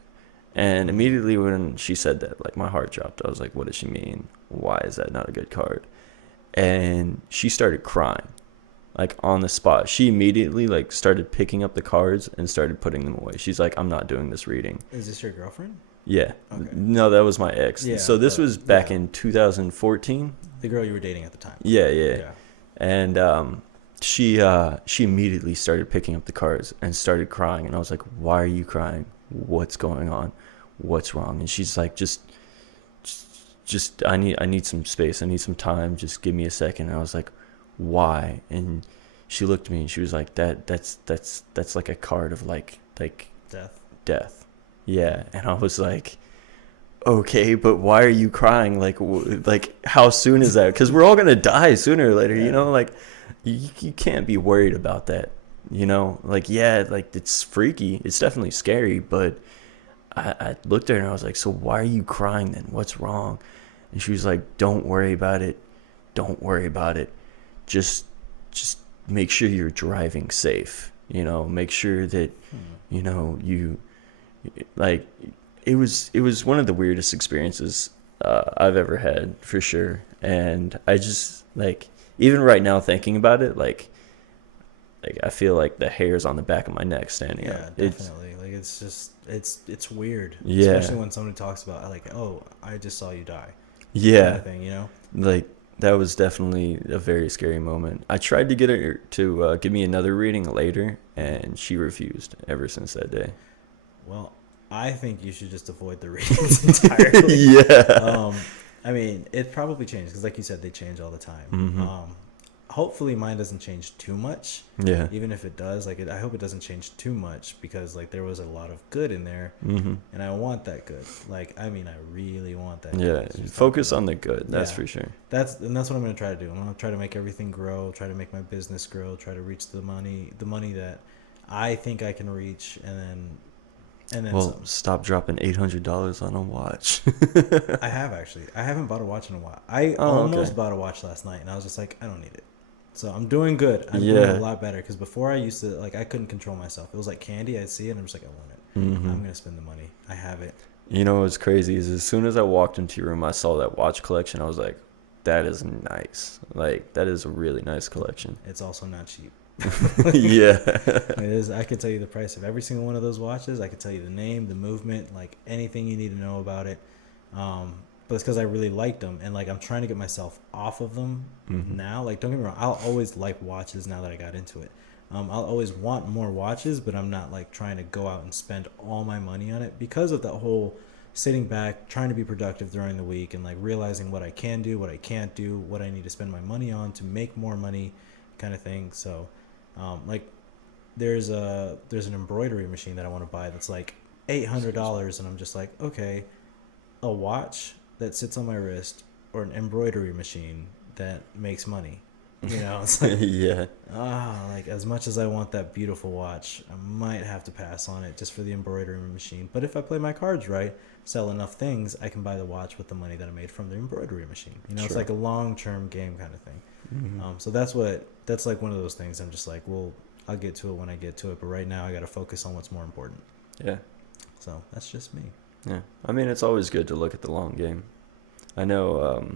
And immediately when she said that, like, my heart dropped. I was like, what does she mean? Why is that not a good card? And she started crying, like, on the spot. She immediately, like, started picking up the cards and started putting them away. She's like, I'm not doing this reading. Is this your girlfriend? Yeah. Okay. No, that was my ex. Yeah, so this was back yeah. in 2014. The girl you were dating at the time. Yeah. Yeah. And she immediately started picking up the cards and started crying. And I was like, why are you crying? What's going on? What's wrong? And she's like, just I need some space. I need some time. Just give me a second. And I was like, why? And she looked at me and she was like, that's like a card of like death. Yeah. And I was like, okay, but why are you crying? Like how soon is that? Because we're all gonna die sooner or later. Yeah. You know, like you can't be worried about that. You know, like, yeah, like, it's freaky. It's definitely scary, but I looked at her and I was like, so why are you crying then? What's wrong? And she was like, don't worry about it. Don't worry about it. Just make sure you're driving safe. You know, make sure that, you know, you, like, it was one of the weirdest experiences I've ever had, for sure. And I just, like, even right now thinking about it, like I feel like the hairs on the back of my neck standing Yeah, up. definitely. Like, it's just it's weird. Yeah. Especially when somebody talks about, like, oh, I just saw you die. Yeah. Kind of thing, you know? Like, that was definitely a very scary moment. I tried to get her to give me another reading later, and she refused ever since that day. Well, I think you should just avoid the readings entirely. Yeah. I mean, it probably changed because, like you said, they change all the time. Mm-hmm. Hopefully mine doesn't change too much. Yeah. Even if it does, like, I hope it doesn't change too much, because, like, there was a lot of good in there, Mm-hmm. and I want that good. Like, I mean, I really want that. Yeah. Good. Just Focus like, on the good. That's yeah. for sure. That's what I'm gonna try to do. I'm gonna try to make everything grow. Try to make my business grow. Try to reach the money that I think I can reach, and then Well, some. stop dropping $800 on a watch. I have actually. I haven't bought a watch in a while. I Oh, almost okay. bought a watch last night, and I was just like, I don't need it. So I'm doing good. I'm Yeah. doing a lot better, because before I used to, like, I couldn't control myself. It was like candy. I'd see it, and I'm just like, I want it. Mm-hmm. I'm gonna spend the money. I have it. You know what's crazy is, as soon as I walked into your room, I saw that watch collection. I was like, that is nice. Like, that is a really nice collection. It's also not cheap. Yeah. It is. I could tell you the price of every single one of those watches. I could tell you the name, the movement, like, anything you need to know about it. But it's because I really liked them, and, like, I'm trying to get myself off of them now. Like, don't get me wrong, I'll always like watches now that I got into it. I'll always want more watches, but I'm not, like, trying to go out and spend all my money on it, because of that whole sitting back, trying to be productive during the week, and, like, realizing what I can do, what I can't do, what I need to spend my money on to make more money, kind of thing. So, like, there's an embroidery machine that I want to buy that's like $800, and I'm just like, okay, a watch that sits on my wrist, or an embroidery machine that makes money. You know, it's like, Yeah. like, as much as I want that beautiful watch, I might have to pass on it just for the embroidery machine. But if I play my cards right, sell enough things, I can buy the watch with the money that I made from the embroidery machine. You know, It's Sure. like a long-term game kind of thing. Mm-hmm. So that's like one of those things. I'm just like, well, I'll get to it when I get to it. But right now, I got to focus on what's more important. Yeah. So that's just me. Yeah. I mean, it's always good to look at the long game. I know,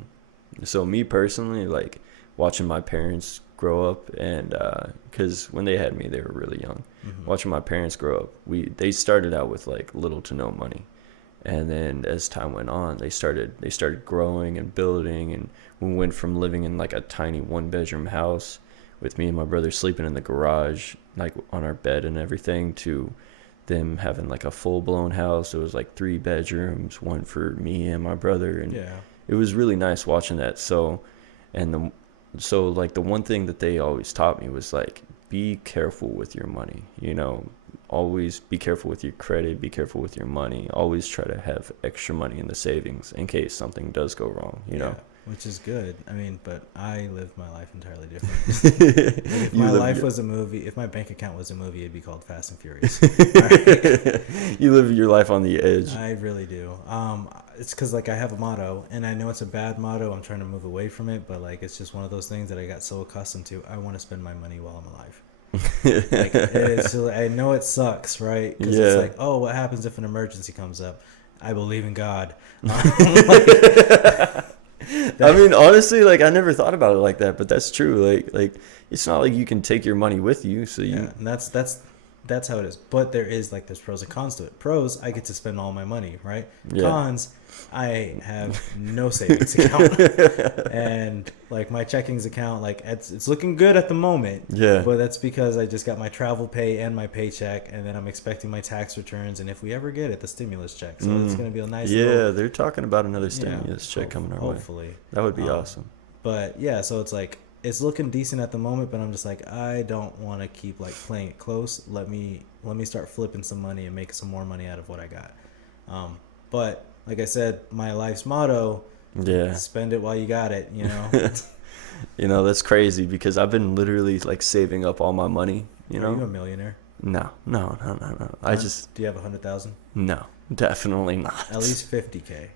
so me personally, like, watching my parents grow up, and because when they had me, they were really young. Mm-hmm. Watching my parents grow up, they started out with, like, little to no money, and then as time went on, they started growing and building, and we went from living in, like, a tiny 1-bedroom house with me and my brother sleeping in the garage, like, on our bed and everything, to them having, like, a full-blown house. It was like 3 bedrooms, one for me and my brother, and Yeah. it was really nice watching that. So like, the one thing that they always taught me was, like, be careful with your money. You know, always be careful with your credit, be careful with your money. Always try to have extra money in the savings in case something does go wrong, you know. which is good. I mean, but I live my life entirely different. If You my live life your- was a movie, if my bank account was a movie, it'd be called Fast and Furious. Alright? You live your life on the edge. I really do. It's because like I have a motto, and I know it's a bad motto. I'm trying to move away from it, but like it's just one of those things that I got so accustomed to. I want to spend my money while I'm alive. Like it's, I know it sucks, right? Because Yeah. it's like, oh, what happens if an emergency comes up? I believe in God. I mean, honestly, like I never thought about it like that, but that's true. Like it's not like you can take your money with you, so you. Yeah, and that's how it is. But there is like there's pros and cons to it. Pros, I get to spend all my money, right? Yeah. Cons, I have no savings account, and like my checkings account, like it's looking good at the moment. Yeah. But that's because I just got my travel pay and my paycheck, and then I'm expecting my tax returns, and if we ever get it, the stimulus check. So it's gonna be a nice. Yeah, little, they're talking about another stimulus check coming our way. hopefully. That would be awesome. But yeah, so it's like it's looking decent at the moment, but I'm just like I don't want to keep like playing it close. Let me start flipping some money and make some more money out of what I got. But like I said, my life's motto: Yeah. spend it while you got it. You know. You know, that's crazy because I've been literally like saving up all my money. You Are you a know. millionaire? No. I just Do you have 100,000? no, definitely not. At least 50K.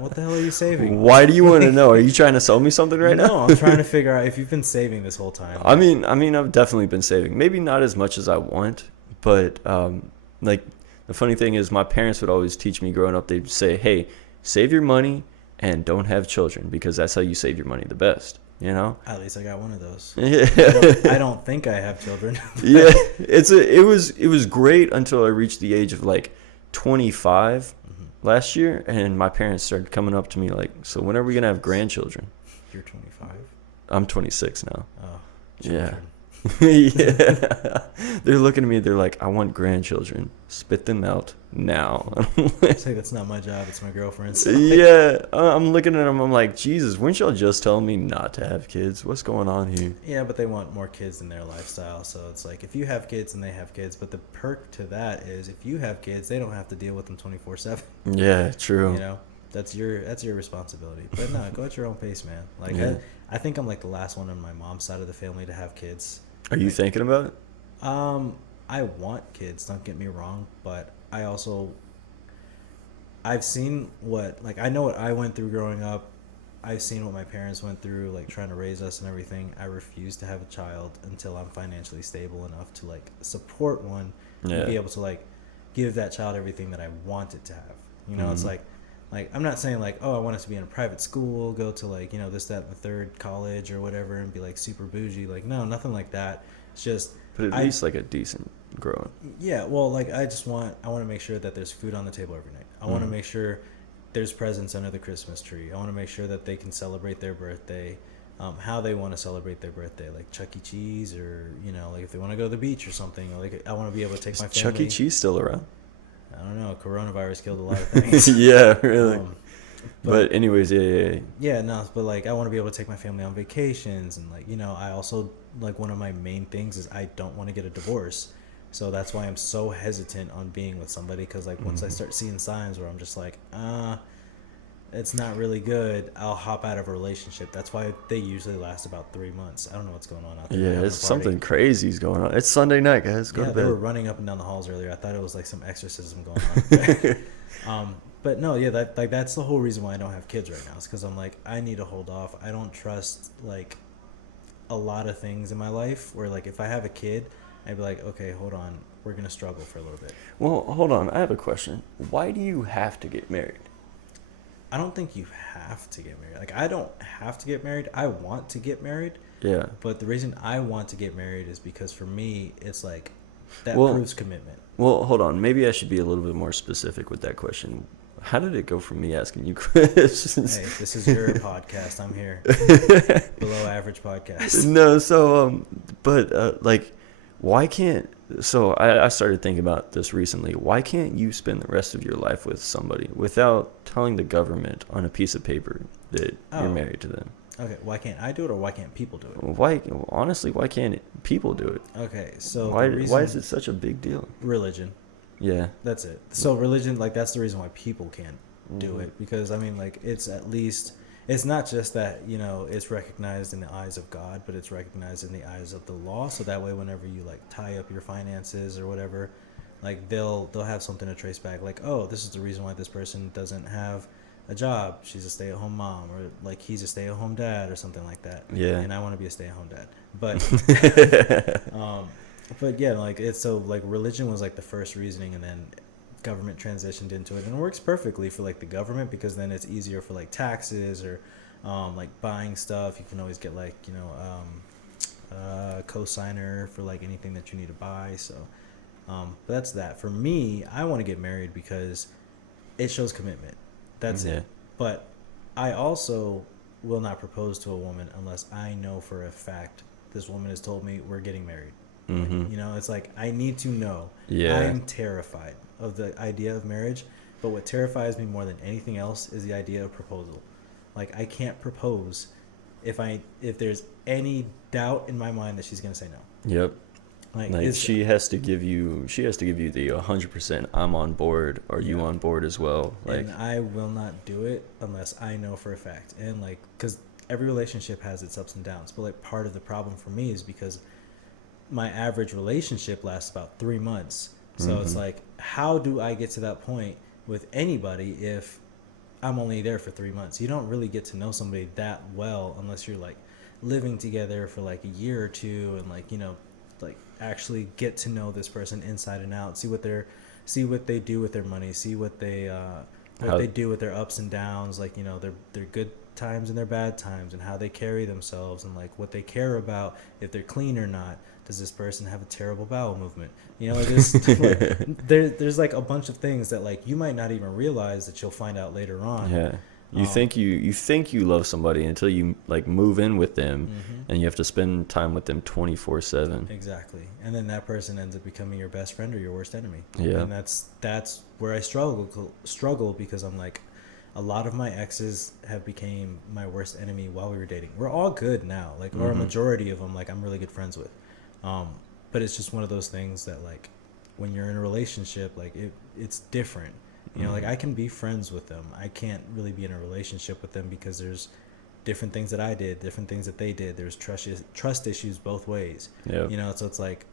What the hell are you saving? Why do you want to know? Are you trying to sell me something right now? No, I'm trying to figure out if you've been saving this whole time. I mean, I've definitely been saving. Maybe not as much as I want, but like the funny thing is, my parents would always teach me growing up. They'd say, "Hey, save your money and don't have children because that's how you save your money the best." You know? At least I got one of those. Yeah. I don't think I have children. Yeah, it was great until I reached the age of like 25 last year, and my parents started coming up to me like, "So when are we gonna have grandchildren?" You're 25. I'm 26 now. Oh, Yeah. children. Yeah. They're looking at me. They're like, "I want grandchildren. Spit them out now." It's like that's not my job. It's my girlfriend's. Yeah, I'm looking at them. I'm like, Jesus, wouldn't y'all just tell me not to have kids? What's going on here? Yeah, but they want more kids in their lifestyle. So it's like if you have kids and they have kids, but the perk to that is if you have kids, they don't have to deal with them 24/7. Yeah, true. You know, that's your responsibility. But no, go at your own pace, man. Like Yeah. I think I'm like the last one on my mom's side of the family to have kids. Are you thinking about it? I want kids, don't get me wrong, but I've seen what, like, I know what I went through growing up. I've seen what my parents went through, like, trying to raise us and everything. I refuse to have a child until I'm financially stable enough to, like, support one Yeah. and be able to, like, give that child everything that I want it to have. You know, it's like, I'm not saying, like, oh, I want it to be in a private school, go to, like, you know, this, that, and the third college or whatever and be, like, super bougie. Like, no, nothing like that. It's just... But at least like a decent growing. Yeah, well, like I want to make sure that there's food on the table every night. I want to make sure there's presents under the Christmas tree. I want to make sure that they can celebrate their birthday, how they want to celebrate their birthday, like Chuck E. Cheese, or you know, like if they want to go to the beach or something. Like I want to be able to take my family. Chuck E. Cheese still around? I don't know. Coronavirus killed a lot of things. Yeah, really. But anyways, yeah. Yeah, no, but like I want to be able to take my family on vacations, and like, you know, I also, like, one of my main things is I don't want to get a divorce. So that's why I'm so hesitant on being with somebody, because like once I start seeing signs where I'm just like, it's not really good, I'll hop out of a relationship. That's why they usually last about 3 months. I don't know what's going on out there. Yeah, it's something crazy's going on. It's Sunday night, guys. Go to They were bed. running up and down the halls earlier. I thought it was like some exorcism going on. But no, yeah, that's the whole reason why I don't have kids right now. Is because I'm like, I need to hold off. I don't trust like a lot of things in my life. Where like if I have a kid, I'd be like, okay, hold on, we're gonna struggle for a little bit. Well, hold on. I have a question. Why do you have to get married? I don't think you have to get married. Like I don't have to get married. I want to get married. Yeah. But the reason I want to get married is because for me, it's like that Well- proves commitment. Well, hold on. Maybe I should be a little bit more specific with that question. How did it go from me asking you questions? Hey, this is your podcast. I'm here. Below average podcast. No, so like, why can't? So I started thinking about this recently. Why can't you spend the rest of your life with somebody without telling the government on a piece of paper that you're married to them? Okay, why can't I do it, or why can't people do it? Why, honestly, why can't people do it? Okay, so Why the reason, why is it such a big deal? religion? Yeah. That's it. So religion, like that's the reason why people can't do it, because I mean, like it's at least it's not just that, it's recognized in the eyes of God, but it's recognized in the eyes of the law. So that way, whenever you like tie up your finances or whatever, like they'll have something to trace back. Like, oh, this is the reason why this person doesn't have a job. She's a stay-at-home mom, or like he's a stay-at-home dad, or something like that. Yeah. And I want to be a stay-at-home dad, but but yeah, like it's so like religion was like the first reasoning, and then government transitioned into it, and it works perfectly for like the government, because then it's easier for like taxes or like buying stuff. You can always get like co-signer for like anything that you need to buy. So but that's that. For me, I want to get married because it shows commitment. That's it. But I also will not propose to a woman unless I know for a fact this woman has told me we're getting married. It's like I need to know. Yeah. I'm terrified of the idea of marriage, but what terrifies me more than anything else is the idea of proposal. Like I can't propose if there's any doubt in my mind that she's gonna say no. Yep. Like she has to give you the 100% I'm on board, or you on board as well. Like, and I will not do it unless I know for a fact. And like, because every relationship has its ups and downs, but like part of the problem for me is because my average relationship lasts about 3 months. So it's like, how do I get to that point with anybody if I'm only there for 3 months? You don't really get to know somebody that well unless you're like living together for like a year or two, and like like actually get to know this person inside and out, see what they do with their money, see what they do with their ups and downs, like their good times and their bad times, and how they carry themselves, and like what they care about, if they're clean or not. Does this person have a terrible bowel movement? Like there's like a bunch of things that like you might not even realize that you'll find out later on. Yeah. You think you love somebody until you like move in with them, and you have to spend time with them 24/7. Exactly. And then that person ends up becoming your best friend or your worst enemy. Yeah. And that's where I struggle because I'm like, a lot of my exes have became my worst enemy while we were dating. We're all good now, like, or a majority of them, like I'm really good friends with. But it's just one of those things that like when you're in a relationship, like it's different. Like I can be friends with them. I can't really be in a relationship with them because there's different things that I did, different things that they did. There's trust issues both ways. Yeah. So it's like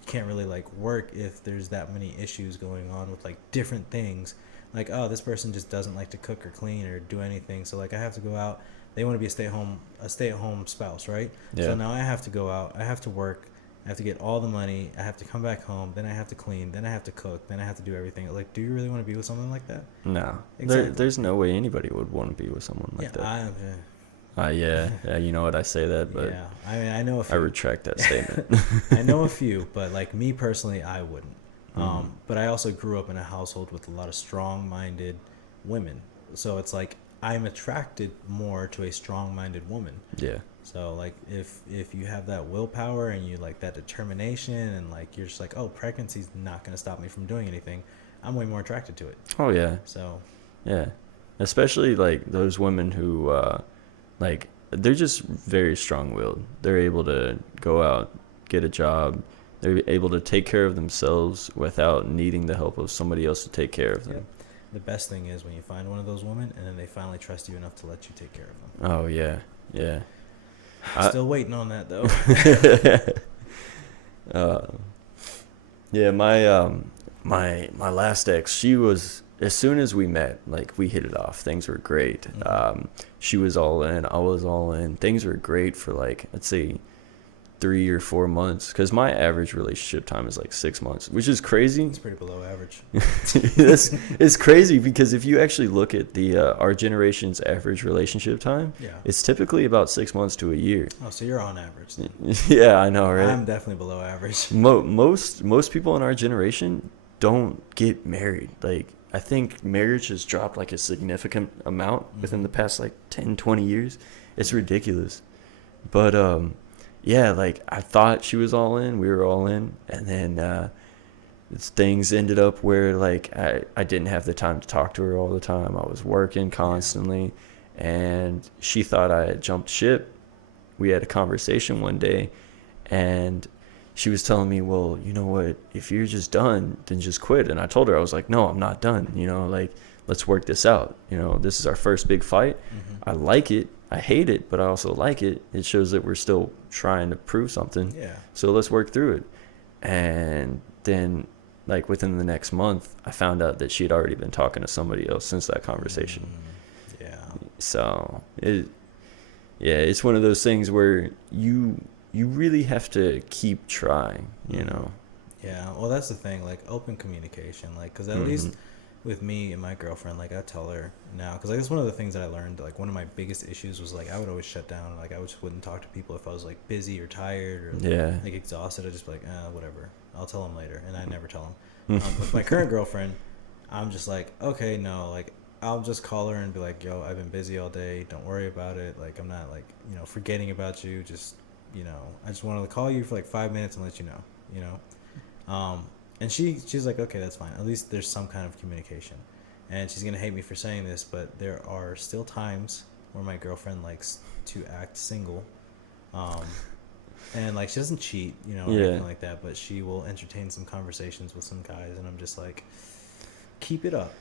you can't really like work if there's that many issues going on with like different things. Like, oh, this person just doesn't like to cook or clean or do anything. So like I have to go out. They want to be a stay-at-home spouse, right? Yeah. So now I have to go out. I have to work. I have to get all the money. I have to come back home. Then I have to clean. Then I have to cook. Then I have to do everything. Like, do you really want to be with someone like that? No. Exactly. There's no way anybody would want to be with someone like that. Yeah. You know what? I say that, but yeah. I mean, I know a few. I retract that statement. I know a few, but like me personally, I wouldn't. But I also grew up in a household with a lot of strong-minded women. So it's like I'm attracted more to a strong-minded woman. Yeah. So like if you have that willpower and you like that determination, and like you're just like, oh, pregnancy's not going to stop me from doing anything, I'm way more attracted to it. Oh yeah. So yeah, especially like those women who like they're just very strong-willed. They're able to go out, get a job. They're able to take care of themselves without needing the help of somebody else to take care of them. Yeah. The best thing is when you find one of those women and then they finally trust you enough to let you take care of them. Oh yeah. Still waiting on that though. Yeah, my last ex, she was, as soon as we met, like we hit it off. Things were great. She was all in, I was all in. Things were great for like, let's say 3 or 4 months, because my average relationship time is like 6 months, which is crazy. It's pretty below average. It's crazy because if you actually look at the our generation's average relationship time, it's typically about 6 months to a year. Oh, so you're on average then. Yeah, I know, right? I'm definitely below average. Most people in our generation don't get married. Like, I think marriage has dropped like a significant amount within the past like 10, 20 years. It's ridiculous. But yeah, like I thought she was all in, we were all in, and then things ended up where like I didn't have the time to talk to her all the time. I was working constantly, and she thought I had jumped ship. We had a conversation one day, and she was telling me, well, you know what, if you're just done, then just quit. And I told her, I was like, no, I'm not done. Like let's work this out. You know, this is our first big fight. I like it. I hate it, but I also like it. It shows that we're still trying to prove something. Yeah. So let's work through it. And then, like, within the next month, I found out that she had already been talking to somebody else since that conversation. Yeah. So it's one of those things where you really have to keep trying, you know. Yeah, well, that's the thing, like, open communication, like, because at least with me and my girlfriend, like, I tell her now, because, like, that's one of the things that I learned, like, one of my biggest issues was, like, I would always shut down, like, I just wouldn't talk to people if I was, like, busy or tired or, like, exhausted. I'd just be like, whatever, I'll tell them later, and I never tell them. With my current girlfriend, I'm just like, okay, no, like, I'll just call her and be like, yo, I've been busy all day, don't worry about it, like, I'm not, like, you know, forgetting about you, just, you know, I just wanted to call you for, like, 5 minutes and let you know, you know. And she's like, okay, that's fine. At least there's some kind of communication. And she's gonna hate me for saying this, but there are still times where my girlfriend likes to act single, and like she doesn't cheat, you know, or anything like that. But she will entertain some conversations with some guys, and I'm just like, keep it up.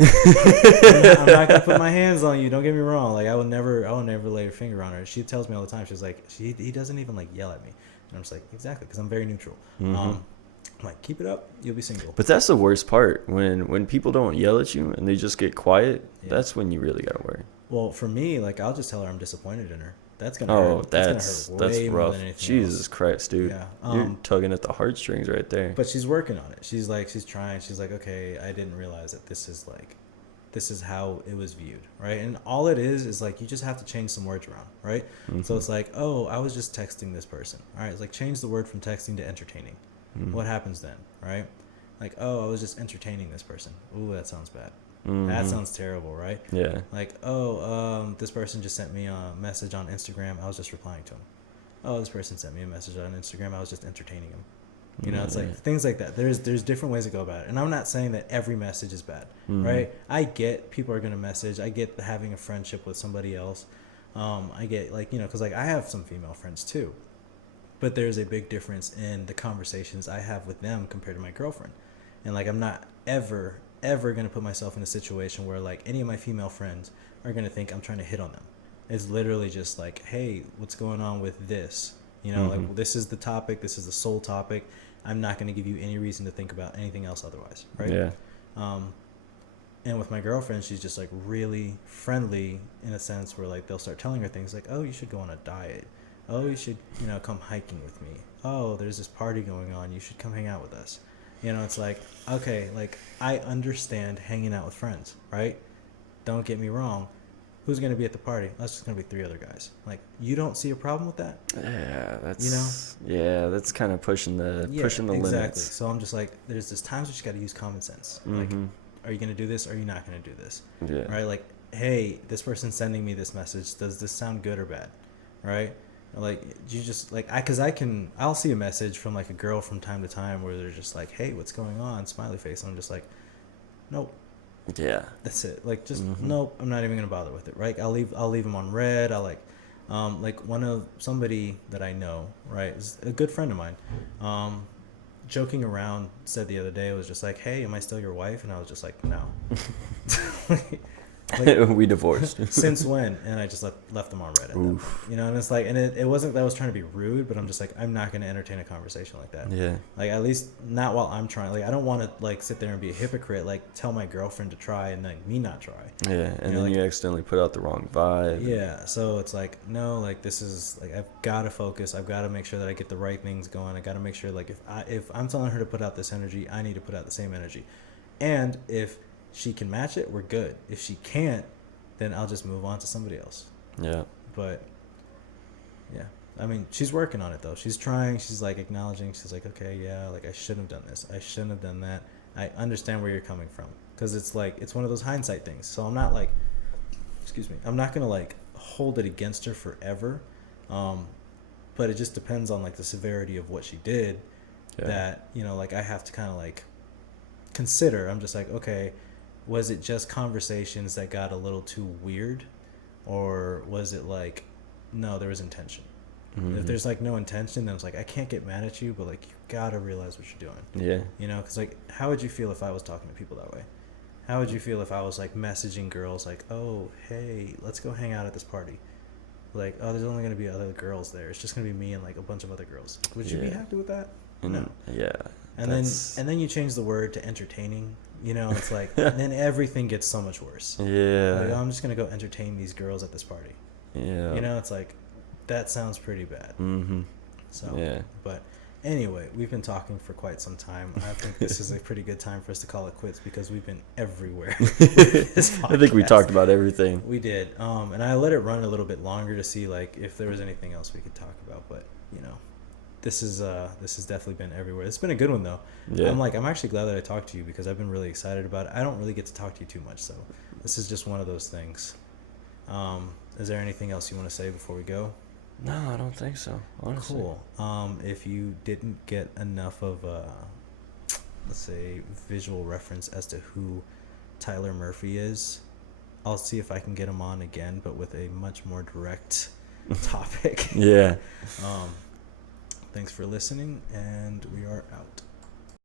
I'm not gonna put my hands on you. Don't get me wrong. Like I will never lay a finger on her. She tells me all the time. She's like, he doesn't even like yell at me, and I'm just like, exactly, because I'm very neutral. I'm like, keep it up, you'll be single. But that's the worst part, when people don't yell at you and they just get quiet. That's when you really gotta worry. Well, for me, like, I'll just tell her I'm disappointed in her. That's gonna hurt. That's rough. Jesus Christ, dude. Yeah. You're tugging at the heartstrings right there. But she's working on it. She's trying. She's like, okay, I didn't realize that this is how it was viewed, right? And all it is like you just have to change some words around, right? So it's like, oh, I was just texting this person. All right, it's like change the word from texting to entertaining. What happens then, right? Like, oh, I was just entertaining this person. Ooh, that sounds bad. That sounds terrible, right? Yeah. Like, this person just sent me a message on Instagram. I was just replying to him. Oh, this person sent me a message on Instagram. I was just entertaining him. You know, it's like things like that. There's different ways to go about it. And I'm not saying that every message is bad, right? I get people are going to message. I get having a friendship with somebody else. I get, like, you know, because, like, I have some female friends, too. But there's a big difference in the conversations I have with them compared to my girlfriend. And, like, I'm not ever going to put myself in a situation where, like, any of my female friends are going to think I'm trying to hit on them. It's literally just like, hey, what's going on with this? You know, like, this is the topic. This is the sole topic. I'm not going to give you any reason to think about anything else otherwise, right? Yeah. And with my girlfriend, she's just, like, really friendly in a sense where, like, they'll start telling her things like, oh, you should go on a diet. Oh, you should, you know, come hiking with me. Oh, there's this party going on. You should come hang out with us. You know, it's like, okay, like, I understand hanging out with friends, right? Don't get me wrong. Who's going to be at the party? That's just going to be 3 other guys. Like, you don't see a problem with that? Yeah, that's, you know? Yeah, that's kind of pushing the exactly. limits. So I'm just like, there's times where you got to use common sense. Like, are you going to do this or are you not going to do this? Yeah. Right? Like, hey, this person's sending me this message. Does this sound good or bad? Right? Like, you just, like, I'll see a message from, like, a girl from time to time where they're just like, hey, what's going on? Smiley face. And I'm just like, nope. Yeah. That's it. Like, just, nope, I'm not even going to bother with it, right? I'll leave them on red. I'll, like, somebody that I know, right, is a good friend of mine, joking around said the other day, it was just like, hey, am I still your wife? And I was just like, no. Like, we divorced. Since when? And I just left them on red at them. You know, and it's like, and it wasn't that I was trying to be rude, but I'm just like, I'm not going to entertain a conversation like that. Yeah. Like, at least not while I'm trying. Like, I don't want to, like, sit there and be a hypocrite, like, tell my girlfriend to try and, like, me not try. Yeah, and then, like, you accidentally put out the wrong vibe. Yeah, so it's like, no, like, this is, like, I've got to focus. I've got to make sure that I get the right things going. I got to make sure, like, if I'm telling her to put out this energy, I need to put out the same energy. And if she can match it, we're good. If she can't, then I'll just move on to somebody else. Yeah. But, yeah. I mean, she's working on it, though. She's trying. She's, like, acknowledging. She's like, okay, yeah, like, I shouldn't have done this. I shouldn't have done that. I understand where you're coming from. Because it's, like, it's one of those hindsight things. So I'm not, like, I'm not going to, like, hold it against her forever. But it just depends on, like, the severity of what she did. Yeah. That, you know, like, I have to kind of, like, consider. I'm just like, okay, was it just conversations that got a little too weird, or was it like, no, there was intention? If there's, like, no intention, then it's like, I can't get mad at you, but, like, you gotta realize what you're doing. Yeah. You know, because, like, how would you feel if I was talking to people that way? How would you feel if I was like messaging girls like, oh, hey, let's go hang out at this party? Like, oh, there's only gonna be other girls there. It's just gonna be me and like a bunch of other girls. Would you be Yeah. happy with that? And, No. Yeah. And then you change the word to entertaining. You know, it's like then everything gets so much worse. Yeah. Like, oh, I'm just gonna go entertain these girls at this party. Yeah. You know, it's like that sounds pretty bad. Mm-hmm. So, Yeah. but anyway, we've been talking for quite some time. I think this is a pretty good time for us to call it quits because we've been everywhere. With this I think we podcast. talked about everything. We did. And I let it run a little bit longer to see like if there was anything else we could talk about. But you know, this has definitely been everywhere. It's been a good one though. Yeah. I'm actually glad that I talked to you because I've been really excited about it. I don't really get to talk to you too much, so this is just one of those things. Is there anything else you want to say before we go? No, I don't think so. Honestly. Cool. If you didn't get enough of let's say visual reference as to who Tyler Murphy is, I'll see if I can get him on again, but with a much more direct topic. Yeah. Thanks for listening, and we are out.